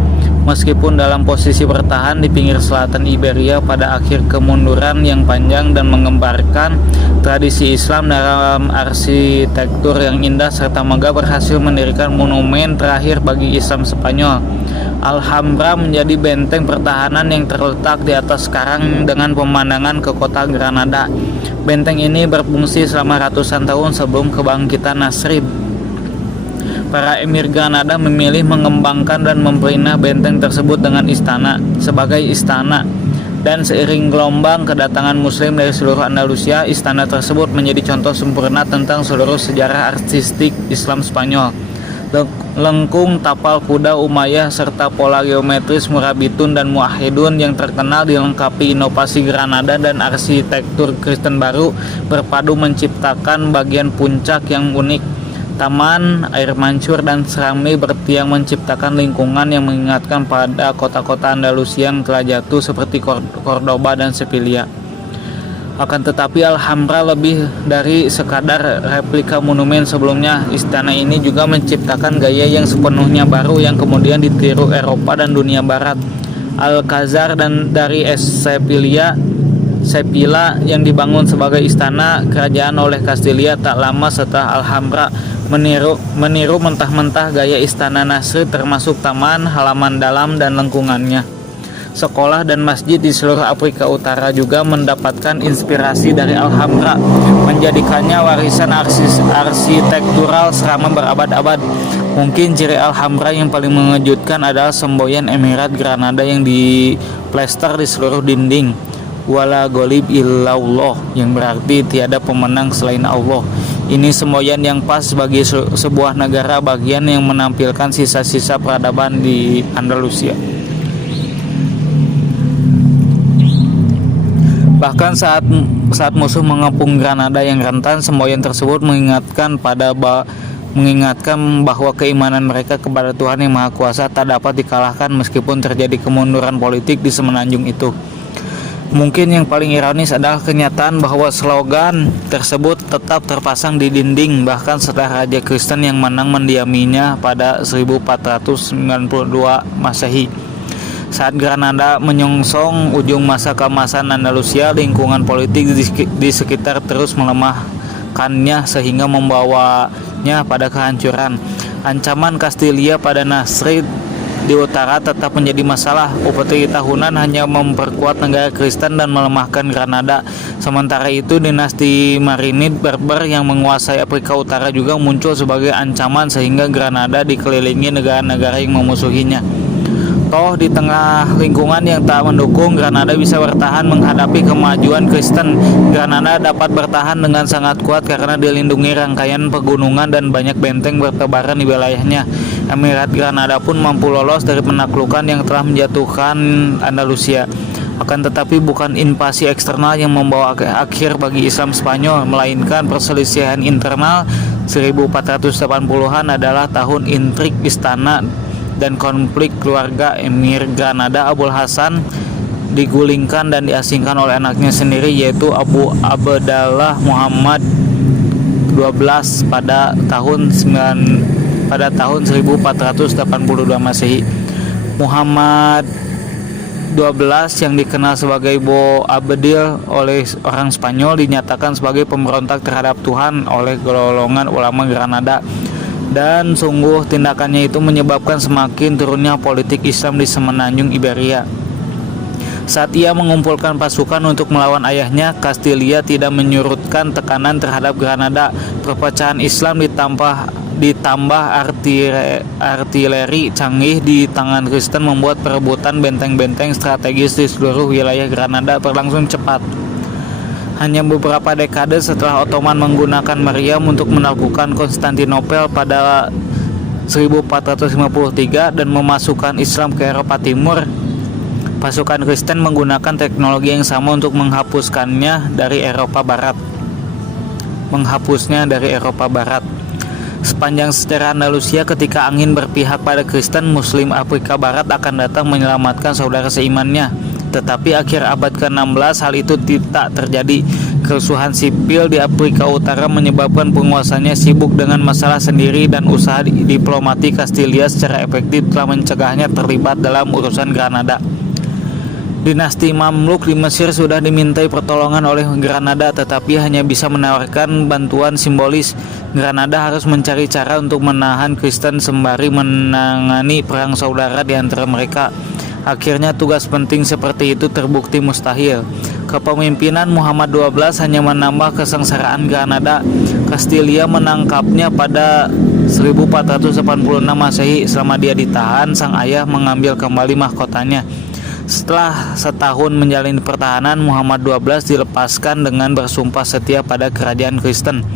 Meskipun dalam posisi bertahan di pinggir selatan Iberia pada akhir kemunduran yang panjang dan mengembarkan tradisi Islam dalam arsitektur yang indah serta megah, berhasil mendirikan monumen terakhir bagi Islam Spanyol. Alhambra menjadi benteng pertahanan yang terletak di atas karang dengan pemandangan ke kota Granada. Benteng ini berfungsi selama ratusan tahun sebelum kebangkitan Nasrid. Para emir Granada memilih mengembangkan dan memperindah benteng tersebut dengan istana sebagai istana. Dan seiring gelombang kedatangan Muslim dari seluruh Andalusia, istana tersebut menjadi contoh sempurna tentang seluruh sejarah artistik Islam Spanyol. Lengkung, tapal kuda Umayyah, serta pola geometris Murabitun dan Muwahhidun yang terkenal dilengkapi inovasi Granada dan arsitektur Kristen baru berpadu menciptakan bagian puncak yang unik. Taman, air mancur, dan serambi bertiang menciptakan lingkungan yang mengingatkan pada kota-kota Andalusia yang telah jatuh seperti Cordoba dan Sevilla. Akan tetapi Alhambra lebih dari sekadar replika monumen sebelumnya. Istana ini juga menciptakan gaya yang sepenuhnya baru yang kemudian ditiru Eropa dan dunia Barat. Alcazar dan dari Sevilla yang dibangun sebagai istana kerajaan oleh Kastilia tak lama setelah Alhambra, meniru mentah-mentah gaya istana Nasrid, termasuk taman, halaman dalam, dan lengkungannya. Sekolah dan masjid di seluruh Afrika Utara juga mendapatkan inspirasi dari Alhambra, menjadikannya warisan arsitektural selama berabad-abad. Mungkin ciri Alhambra yang paling mengejutkan adalah semboyan Emirat Granada yang diplester di seluruh dinding. Wala ghalib illallah, yang berarti tiada pemenang selain Allah. Ini semboyan yang pas bagi sebuah negara bagian yang menampilkan sisa-sisa peradaban di Andalusia. Bahkan saat musuh mengepung Granada yang rentan, semboyan tersebut mengingatkan bahwa keimanan mereka kepada Tuhan Yang Maha Kuasa tak dapat dikalahkan meskipun terjadi kemunduran politik di semenanjung itu. Mungkin yang paling ironis adalah kenyataan bahwa slogan tersebut tetap terpasang di dinding bahkan setelah Raja Kristen yang menang mendiaminya pada 1492 Masehi. Saat Granada menyongsong ujung masa keemasan Andalusia, lingkungan politik di sekitar terus melemahkannya sehingga membawanya pada kehancuran. Ancaman Kastilia pada Nasrid di utara tetap menjadi masalah. Upeti tahunan hanya memperkuat negara Kristen dan melemahkan Granada. Sementara itu, dinasti Marinid Berber yang menguasai Afrika Utara juga muncul sebagai ancaman sehingga Granada dikelilingi negara-negara yang memusuhinya. Toh di tengah lingkungan yang tak mendukung, Granada bisa bertahan menghadapi kemajuan Kristen. Granada dapat bertahan dengan sangat kuat karena dilindungi rangkaian pegunungan dan banyak benteng bertebaran di wilayahnya. Emirat Granada pun mampu lolos dari penaklukan yang telah menjatuhkan Andalusia. Akan tetapi bukan invasi eksternal yang membawa akhir bagi Islam Spanyol, melainkan perselisihan internal. 1480-an adalah tahun intrik istana dan konflik keluarga. Emir Granada Abul Hasan digulingkan dan diasingkan oleh anaknya sendiri, yaitu Abu Abdallah Muhammad 12 pada tahun 1482 Masehi. Muhammad 12 yang dikenal sebagai Bo Abdil oleh orang Spanyol dinyatakan sebagai pemberontak terhadap Tuhan oleh golongan ulama Granada. Dan sungguh tindakannya itu menyebabkan semakin turunnya politik Islam di semenanjung Iberia. Saat ia mengumpulkan pasukan untuk melawan ayahnya, Castilla tidak menyurutkan tekanan terhadap Granada. Perpecahan Islam ditambah artileri canggih di tangan Kristen membuat perebutan benteng-benteng strategis di seluruh wilayah Granada berlangsung cepat. Hanya beberapa dekade setelah Ottoman menggunakan meriam untuk menaklukkan Konstantinopel pada 1453 dan memasukkan Islam ke Eropa Timur, pasukan Kristen menggunakan teknologi yang sama untuk menghapusnya dari Eropa Barat. Sepanjang sejarah Andalusia, ketika angin berpihak pada Kristen, Muslim Afrika Barat akan datang menyelamatkan saudara seimannya. Tetapi akhir abad ke-16 hal itu tidak terjadi. Kerusuhan sipil di Afrika Utara menyebabkan penguasanya sibuk dengan masalah sendiri, dan usaha diplomati Castilla secara efektif telah mencegahnya terlibat dalam urusan Granada. Dinasti Mamluk di Mesir sudah dimintai pertolongan oleh Granada, tetapi hanya bisa menawarkan bantuan simbolis. Granada harus mencari cara untuk menahan Kristen sembari menangani perang saudara di antara mereka. Akhirnya tugas penting seperti itu terbukti mustahil. Kepemimpinan Muhammad XII hanya menambah kesengsaraan Granada. Castilla menangkapnya pada 1486 Masehi. Selama dia ditahan, sang ayah mengambil kembali mahkotanya. Setelah setahun menjalani pertahanan, Muhammad XII dilepaskan dengan bersumpah setia pada kerajaan Kristen.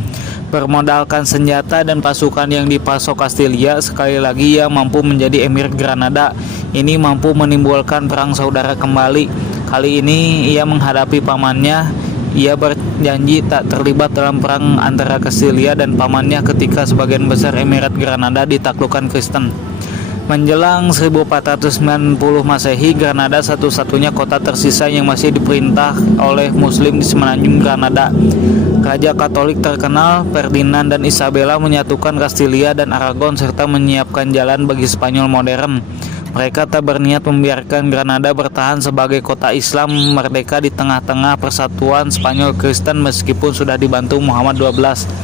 Bermodalkan senjata dan pasukan yang dipasok Castilla, sekali lagi ia mampu menjadi emir Granada. Ini mampu menimbulkan perang saudara kembali. Kali ini ia menghadapi pamannya. Ia berjanji tak terlibat dalam perang antara Castilla dan pamannya ketika sebagian besar Emirat Granada ditaklukkan Kristen. Menjelang 1490 Masehi, Granada satu-satunya kota tersisa yang masih diperintah oleh Muslim di semenanjung Granada. Raja Katolik terkenal Ferdinand dan Isabella menyatukan Castilla dan Aragon serta menyiapkan jalan bagi Spanyol modern. Mereka tak berniat membiarkan Granada bertahan sebagai kota Islam merdeka di tengah-tengah persatuan Spanyol Kristen meskipun sudah dibantu Muhammad XII.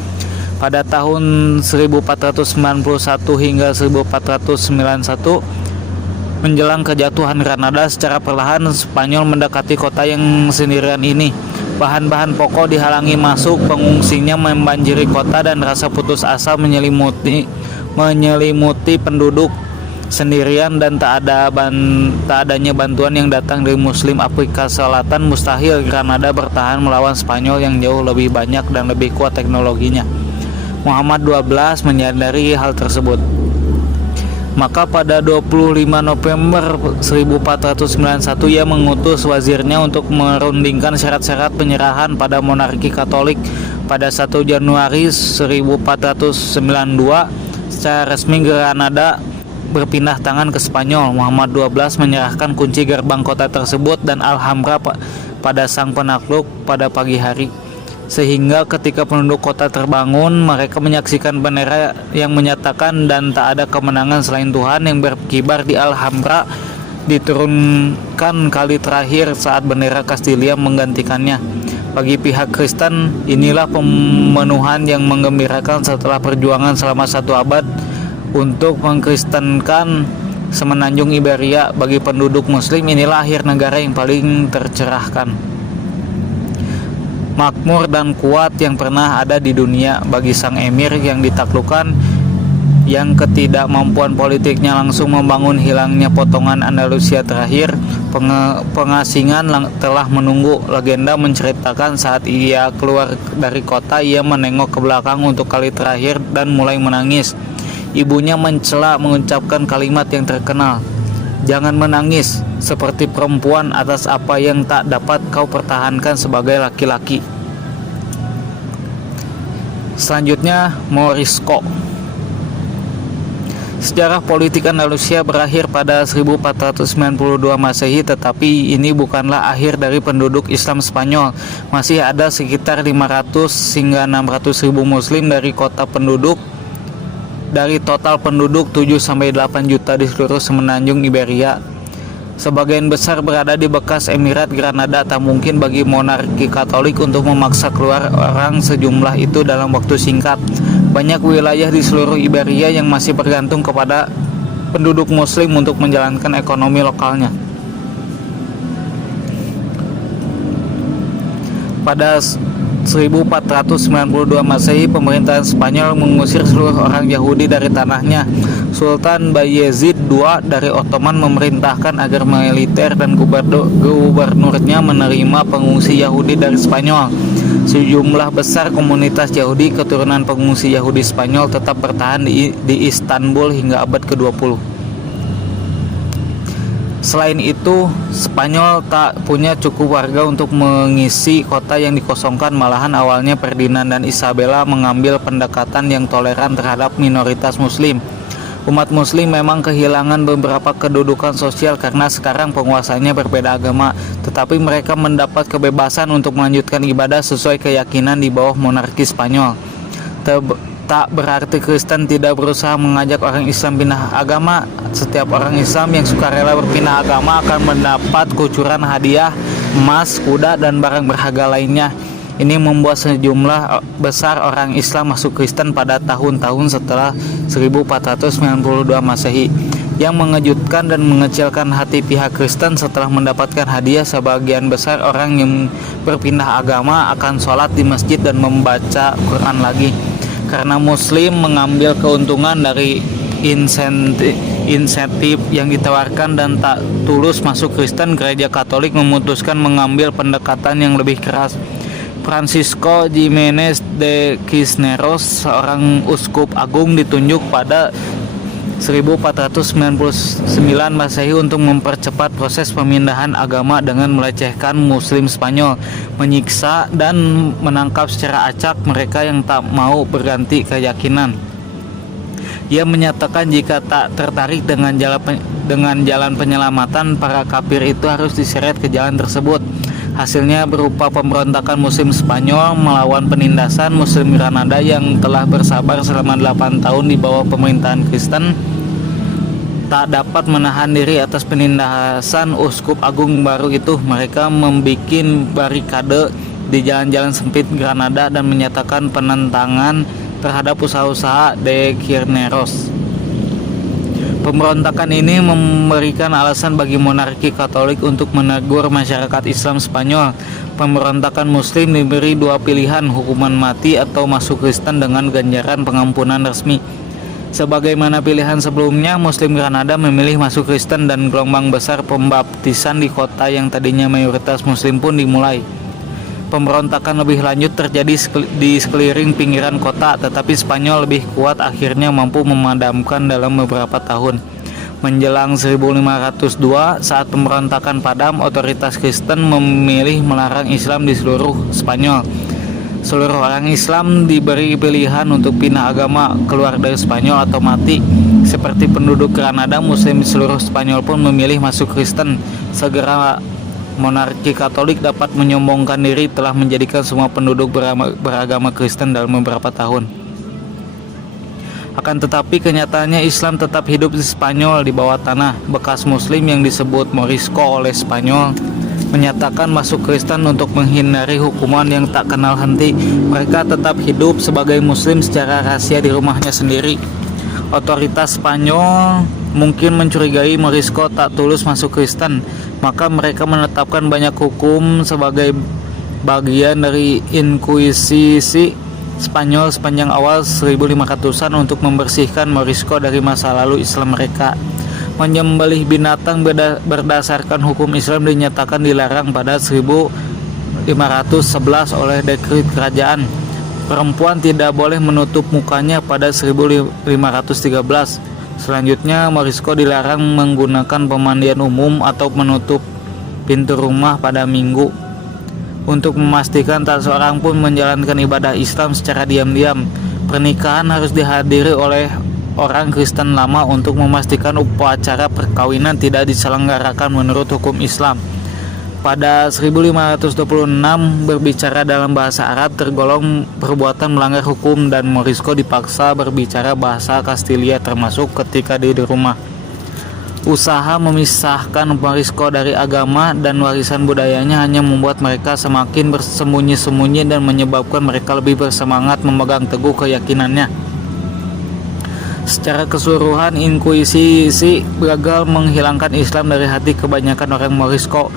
Pada tahun 1491 hingga 1491, menjelang kejatuhan Granada, secara perlahan Spanyol mendekati kota yang sendirian ini. Bahan-bahan pokok dihalangi masuk, pengungsinya membanjiri kota, dan rasa putus asa menyelimuti penduduk. Sendirian dan tak adanya bantuan yang datang dari Muslim Afrika Selatan, mustahil Granada bertahan melawan Spanyol yang jauh lebih banyak dan lebih kuat teknologinya. Muhammad XII menyadari hal tersebut. Maka pada 25 November 1491 ia mengutus wazirnya untuk merundingkan syarat-syarat penyerahan pada monarki Katolik. Pada 1 Januari 1492 secara resmi Granada berpindah tangan ke Spanyol. Muhammad XII menyerahkan kunci gerbang kota tersebut dan Alhambra pada sang penakluk pada pagi hari. Sehingga ketika penduduk kota terbangun, mereka menyaksikan bendera yang menyatakan dan tak ada kemenangan selain Tuhan yang berkibar di Alhambra diturunkan kali terakhir saat bendera Castilla menggantikannya. Bagi pihak Kristen, inilah pemenuhan yang menggembirakan setelah perjuangan selama 1 abad untuk mengkristenkan Semenanjung Iberia. Bagi penduduk muslim, inilah akhir negara yang paling tercerahkan, makmur dan kuat yang pernah ada di dunia. Bagi sang emir yang ditaklukkan, yang ketidakmampuan politiknya langsung membangun hilangnya potongan Andalusia terakhir, pengasingan telah menunggu. Legenda menceritakan saat ia keluar dari kota, ia menengok ke belakang untuk kali terakhir dan mulai menangis. Ibunya mencela, mengucapkan kalimat yang terkenal, "Jangan menangis seperti perempuan atas apa yang tak dapat kau pertahankan sebagai laki-laki." Selanjutnya, Morisco. Sejarah politik Andalusia berakhir pada 1492 Masehi, tetapi ini bukanlah akhir dari penduduk Islam Spanyol. Masih ada sekitar 500 hingga 600 ribu muslim dari total penduduk 7-8 juta di seluruh semenanjung Iberia. Sebagian besar berada di bekas Emirat Granada. Tak mungkin bagi monarki Katolik untuk memaksa keluar orang sejumlah itu dalam waktu singkat. Banyak wilayah di seluruh Iberia yang masih bergantung kepada penduduk muslim untuk menjalankan ekonomi lokalnya. Pada 1492 Masehi, pemerintahan Spanyol mengusir seluruh orang Yahudi dari tanahnya. Sultan Bayezid II dari Ottoman memerintahkan agar militer dan gubernurnya menerima pengungsi Yahudi dari Spanyol. Sejumlah besar komunitas Yahudi keturunan pengungsi Yahudi Spanyol tetap bertahan di Istanbul hingga abad ke-20. Selain itu, Spanyol tak punya cukup warga untuk mengisi kota yang dikosongkan. Malahan awalnya Ferdinand dan Isabella mengambil pendekatan yang toleran terhadap minoritas muslim. Umat muslim memang kehilangan beberapa kedudukan sosial karena sekarang penguasanya berbeda agama, tetapi mereka mendapat kebebasan untuk melanjutkan ibadah sesuai keyakinan di bawah monarki Spanyol. Tak berarti Kristen tidak berusaha mengajak orang Islam pindah agama. Setiap orang Islam yang sukarela berpindah agama akan mendapat kucuran hadiah, emas, kuda, dan barang berharga lainnya. Ini membuat sejumlah besar orang Islam masuk Kristen pada tahun-tahun setelah 1492 Masehi. Yang mengejutkan dan mengecilkan hati pihak Kristen, setelah mendapatkan hadiah, sebagian besar orang yang berpindah agama akan sholat di masjid dan membaca Quran lagi. Karena muslim mengambil keuntungan dari insentif yang ditawarkan dan tak tulus masuk Kristen, gereja Katolik memutuskan mengambil pendekatan yang lebih keras. Francisco Jimenez de Cisneros, seorang uskup agung, ditunjuk pada 1499 Masehi untuk mempercepat proses pemindahan agama dengan melecehkan muslim Spanyol, menyiksa dan menangkap secara acak mereka yang tak mau berganti keyakinan. Ia menyatakan jika tak tertarik dengan jalan penyelamatan, para kafir itu harus diseret ke jalan tersebut. Hasilnya berupa pemberontakan muslim Spanyol melawan penindasan muslim Granada yang telah bersabar selama 8 tahun di bawah pemerintahan Kristen. Tak dapat menahan diri atas penindasan uskup agung baru itu, mereka membuat barikade di jalan-jalan sempit Granada dan menyatakan penentangan terhadap usaha-usaha de Cisneros. Pemberontakan ini memberikan alasan bagi monarki Katolik untuk menegur masyarakat Islam Spanyol. Pemberontakan muslim diberi dua pilihan, hukuman mati atau masuk Kristen dengan ganjaran pengampunan resmi. Sebagaimana pilihan sebelumnya, muslim Granada memilih masuk Kristen dan gelombang besar pembaptisan di kota yang tadinya mayoritas muslim pun dimulai. Pemberontakan lebih lanjut terjadi di sekeliling pinggiran kota, tetapi Spanyol lebih kuat, akhirnya mampu memadamkan dalam beberapa tahun. Menjelang 1502, saat pemberontakan padam, otoritas Kristen memilih melarang Islam di seluruh Spanyol. Seluruh orang Islam diberi pilihan untuk pindah agama, keluar dari Spanyol atau mati. Seperti penduduk Granada, muslim di seluruh Spanyol pun memilih masuk Kristen. Segera monarki Katolik dapat menyombongkan diri telah menjadikan semua penduduk beragama Kristen dalam beberapa tahun. Akan tetapi kenyataannya Islam tetap hidup di Spanyol di bawah tanah. Bekas muslim yang disebut Morisco oleh Spanyol menyatakan masuk Kristen untuk menghindari hukuman yang tak kenal henti. Mereka tetap hidup sebagai muslim secara rahasia di rumahnya sendiri. Otoritas Spanyol mungkin mencurigai Morisco tak tulus masuk Kristen, maka mereka menetapkan banyak hukum sebagai bagian dari Inkuisisi Spanyol sepanjang awal 1500-an untuk membersihkan Morisco dari masa lalu Islam mereka. Menyembelih binatang berdasarkan hukum Islam dinyatakan dilarang pada 1511 oleh dekret kerajaan. Perempuan tidak boleh menutup mukanya pada 1513. Selanjutnya, Morisco dilarang menggunakan pemandian umum atau menutup pintu rumah pada Minggu. Untuk memastikan tak seorang pun menjalankan ibadah Islam secara diam-diam, pernikahan harus dihadiri oleh orang Kristen lama untuk memastikan upacara perkawinan tidak diselenggarakan menurut hukum Islam. Pada 1526, berbicara dalam bahasa Arab tergolong perbuatan melanggar hukum dan Morisco dipaksa berbicara bahasa Kastilia termasuk ketika di rumah. Usaha memisahkan Morisco dari agama dan warisan budayanya hanya membuat mereka semakin bersembunyi-sembunyi dan menyebabkan mereka lebih bersemangat memegang teguh keyakinannya. Secara keseluruhan, Inkuisisi gagal menghilangkan Islam dari hati kebanyakan orang Morisco.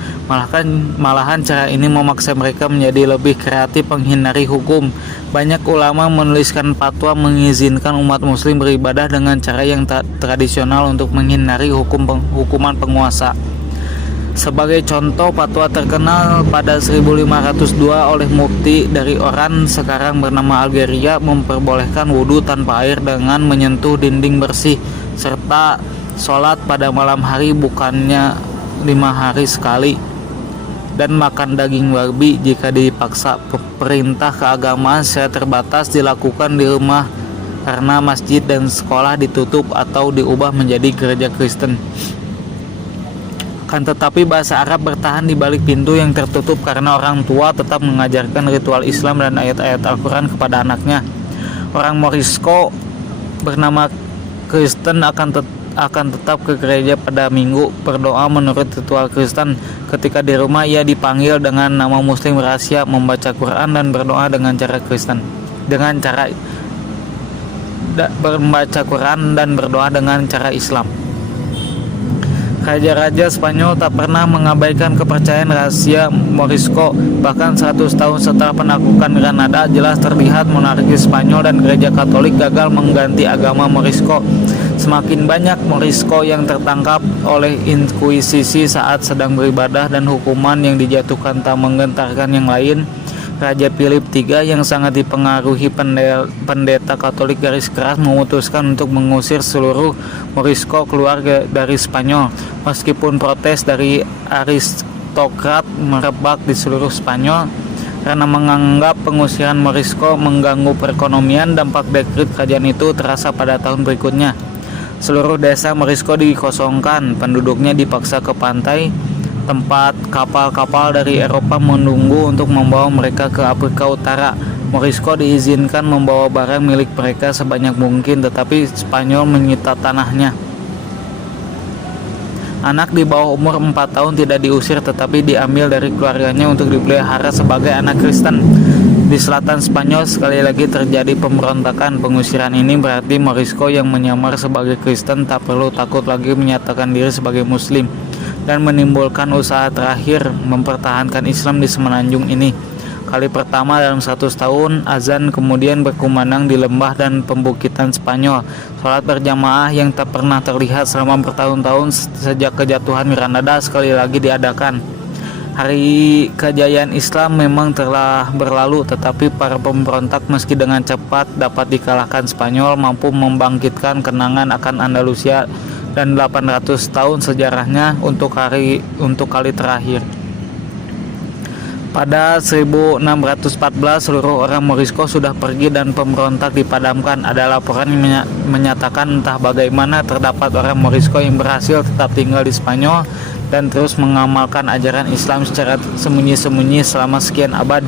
Malahan cara ini memaksa mereka menjadi lebih kreatif menghindari hukum. Banyak ulama menuliskan fatwa mengizinkan umat muslim beribadah dengan cara yang tradisional untuk menghindari hukuman penguasa. Sebagai contoh, fatwa terkenal pada 1502 oleh mufti dari Oran sekarang bernama Algeria memperbolehkan wudhu tanpa air dengan menyentuh dinding bersih serta sholat pada malam hari bukannya 5 hari sekali dan makan daging babi jika dipaksa. Perintah keagamaan secara terbatas dilakukan di rumah karena masjid dan sekolah ditutup atau diubah menjadi gereja Kristen. Kan tetapi bahasa Arab bertahan di balik pintu yang tertutup karena orang tua tetap mengajarkan ritual Islam dan ayat-ayat Al-Quran kepada anaknya. Orang Morisco bernama Kristen akan tetap ke gereja pada Minggu, berdoa menurut ritual Kristen. Ketika di rumah ia dipanggil dengan nama Muslim rahasia, membaca Quran dan berdoa dengan cara Kristen. Membaca Quran dan berdoa dengan cara Islam. Raja-raja Spanyol tak pernah mengabaikan kepercayaan rahasia Morisco. Bahkan 100 tahun setelah penaklukan Granada, jelas terlihat monarki Spanyol dan gereja Katolik gagal mengganti agama Morisco. Semakin banyak Morisco yang tertangkap oleh Inkuisisi saat sedang beribadah dan hukuman yang dijatuhkan tak menggentarkan yang lain. Raja Philip III yang sangat dipengaruhi pendeta Katolik garis keras memutuskan untuk mengusir seluruh Morisco keluar dari Spanyol. Meskipun protes dari aristokrat merebak di seluruh Spanyol karena menganggap pengusiran Morisco mengganggu perekonomian, dampak dekret kerajaan itu terasa pada tahun berikutnya. Seluruh desa Morisco dikosongkan, penduduknya dipaksa ke pantai, tempat kapal-kapal dari Eropa menunggu untuk membawa mereka ke Afrika Utara. Morisco diizinkan membawa barang milik mereka sebanyak mungkin, tetapi Spanyol menyita tanahnya. Anak di bawah umur 4 tahun tidak diusir tetapi diambil dari keluarganya untuk dipelihara sebagai anak Kristen. Di selatan Spanyol sekali lagi terjadi pemberontakan. Pengusiran ini berarti Morisco yang menyamar sebagai Kristen tak perlu takut lagi menyatakan diri sebagai Muslim dan menimbulkan usaha terakhir mempertahankan Islam di semenanjung ini. Kali pertama dalam 100 tahun, azan kemudian berkumandang di lembah dan pembukitan Spanyol. Sholat berjamaah yang tak pernah terlihat selama bertahun-tahun sejak kejatuhan Granada sekali lagi diadakan. Hari kejayaan Islam memang telah berlalu, tetapi para pemberontak meski dengan cepat dapat dikalahkan Spanyol mampu membangkitkan kenangan akan Andalusia dan 800 tahun sejarahnya untuk kali terakhir. Pada 1614 seluruh orang Morisco sudah pergi dan pemberontak dipadamkan. Ada laporan yang menyatakan entah bagaimana terdapat orang Morisco yang berhasil tetap tinggal di Spanyol dan terus mengamalkan ajaran Islam secara sembunyi-sembunyi selama sekian abad.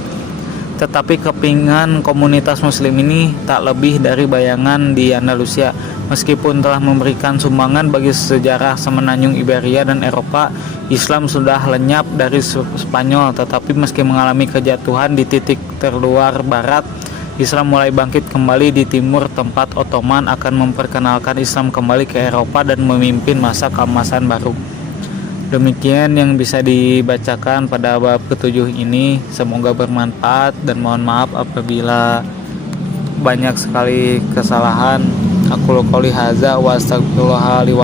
Tetapi kepingan komunitas muslim ini tak lebih dari bayangan di Andalusia. Meskipun telah memberikan sumbangan bagi sejarah semenanjung Iberia dan Eropa, Islam sudah lenyap dari Spanyol. Tetapi meski mengalami kejatuhan di titik terluar barat, Islam mulai bangkit kembali di timur, tempat Ottoman akan memperkenalkan Islam kembali ke Eropa dan memimpin masa keemasan baru. Demikian yang bisa dibacakan pada bab ketujuh ini. Semoga bermanfaat dan mohon maaf apabila banyak sekali kesalahan. Aku qouli hadza wa astagfirullah li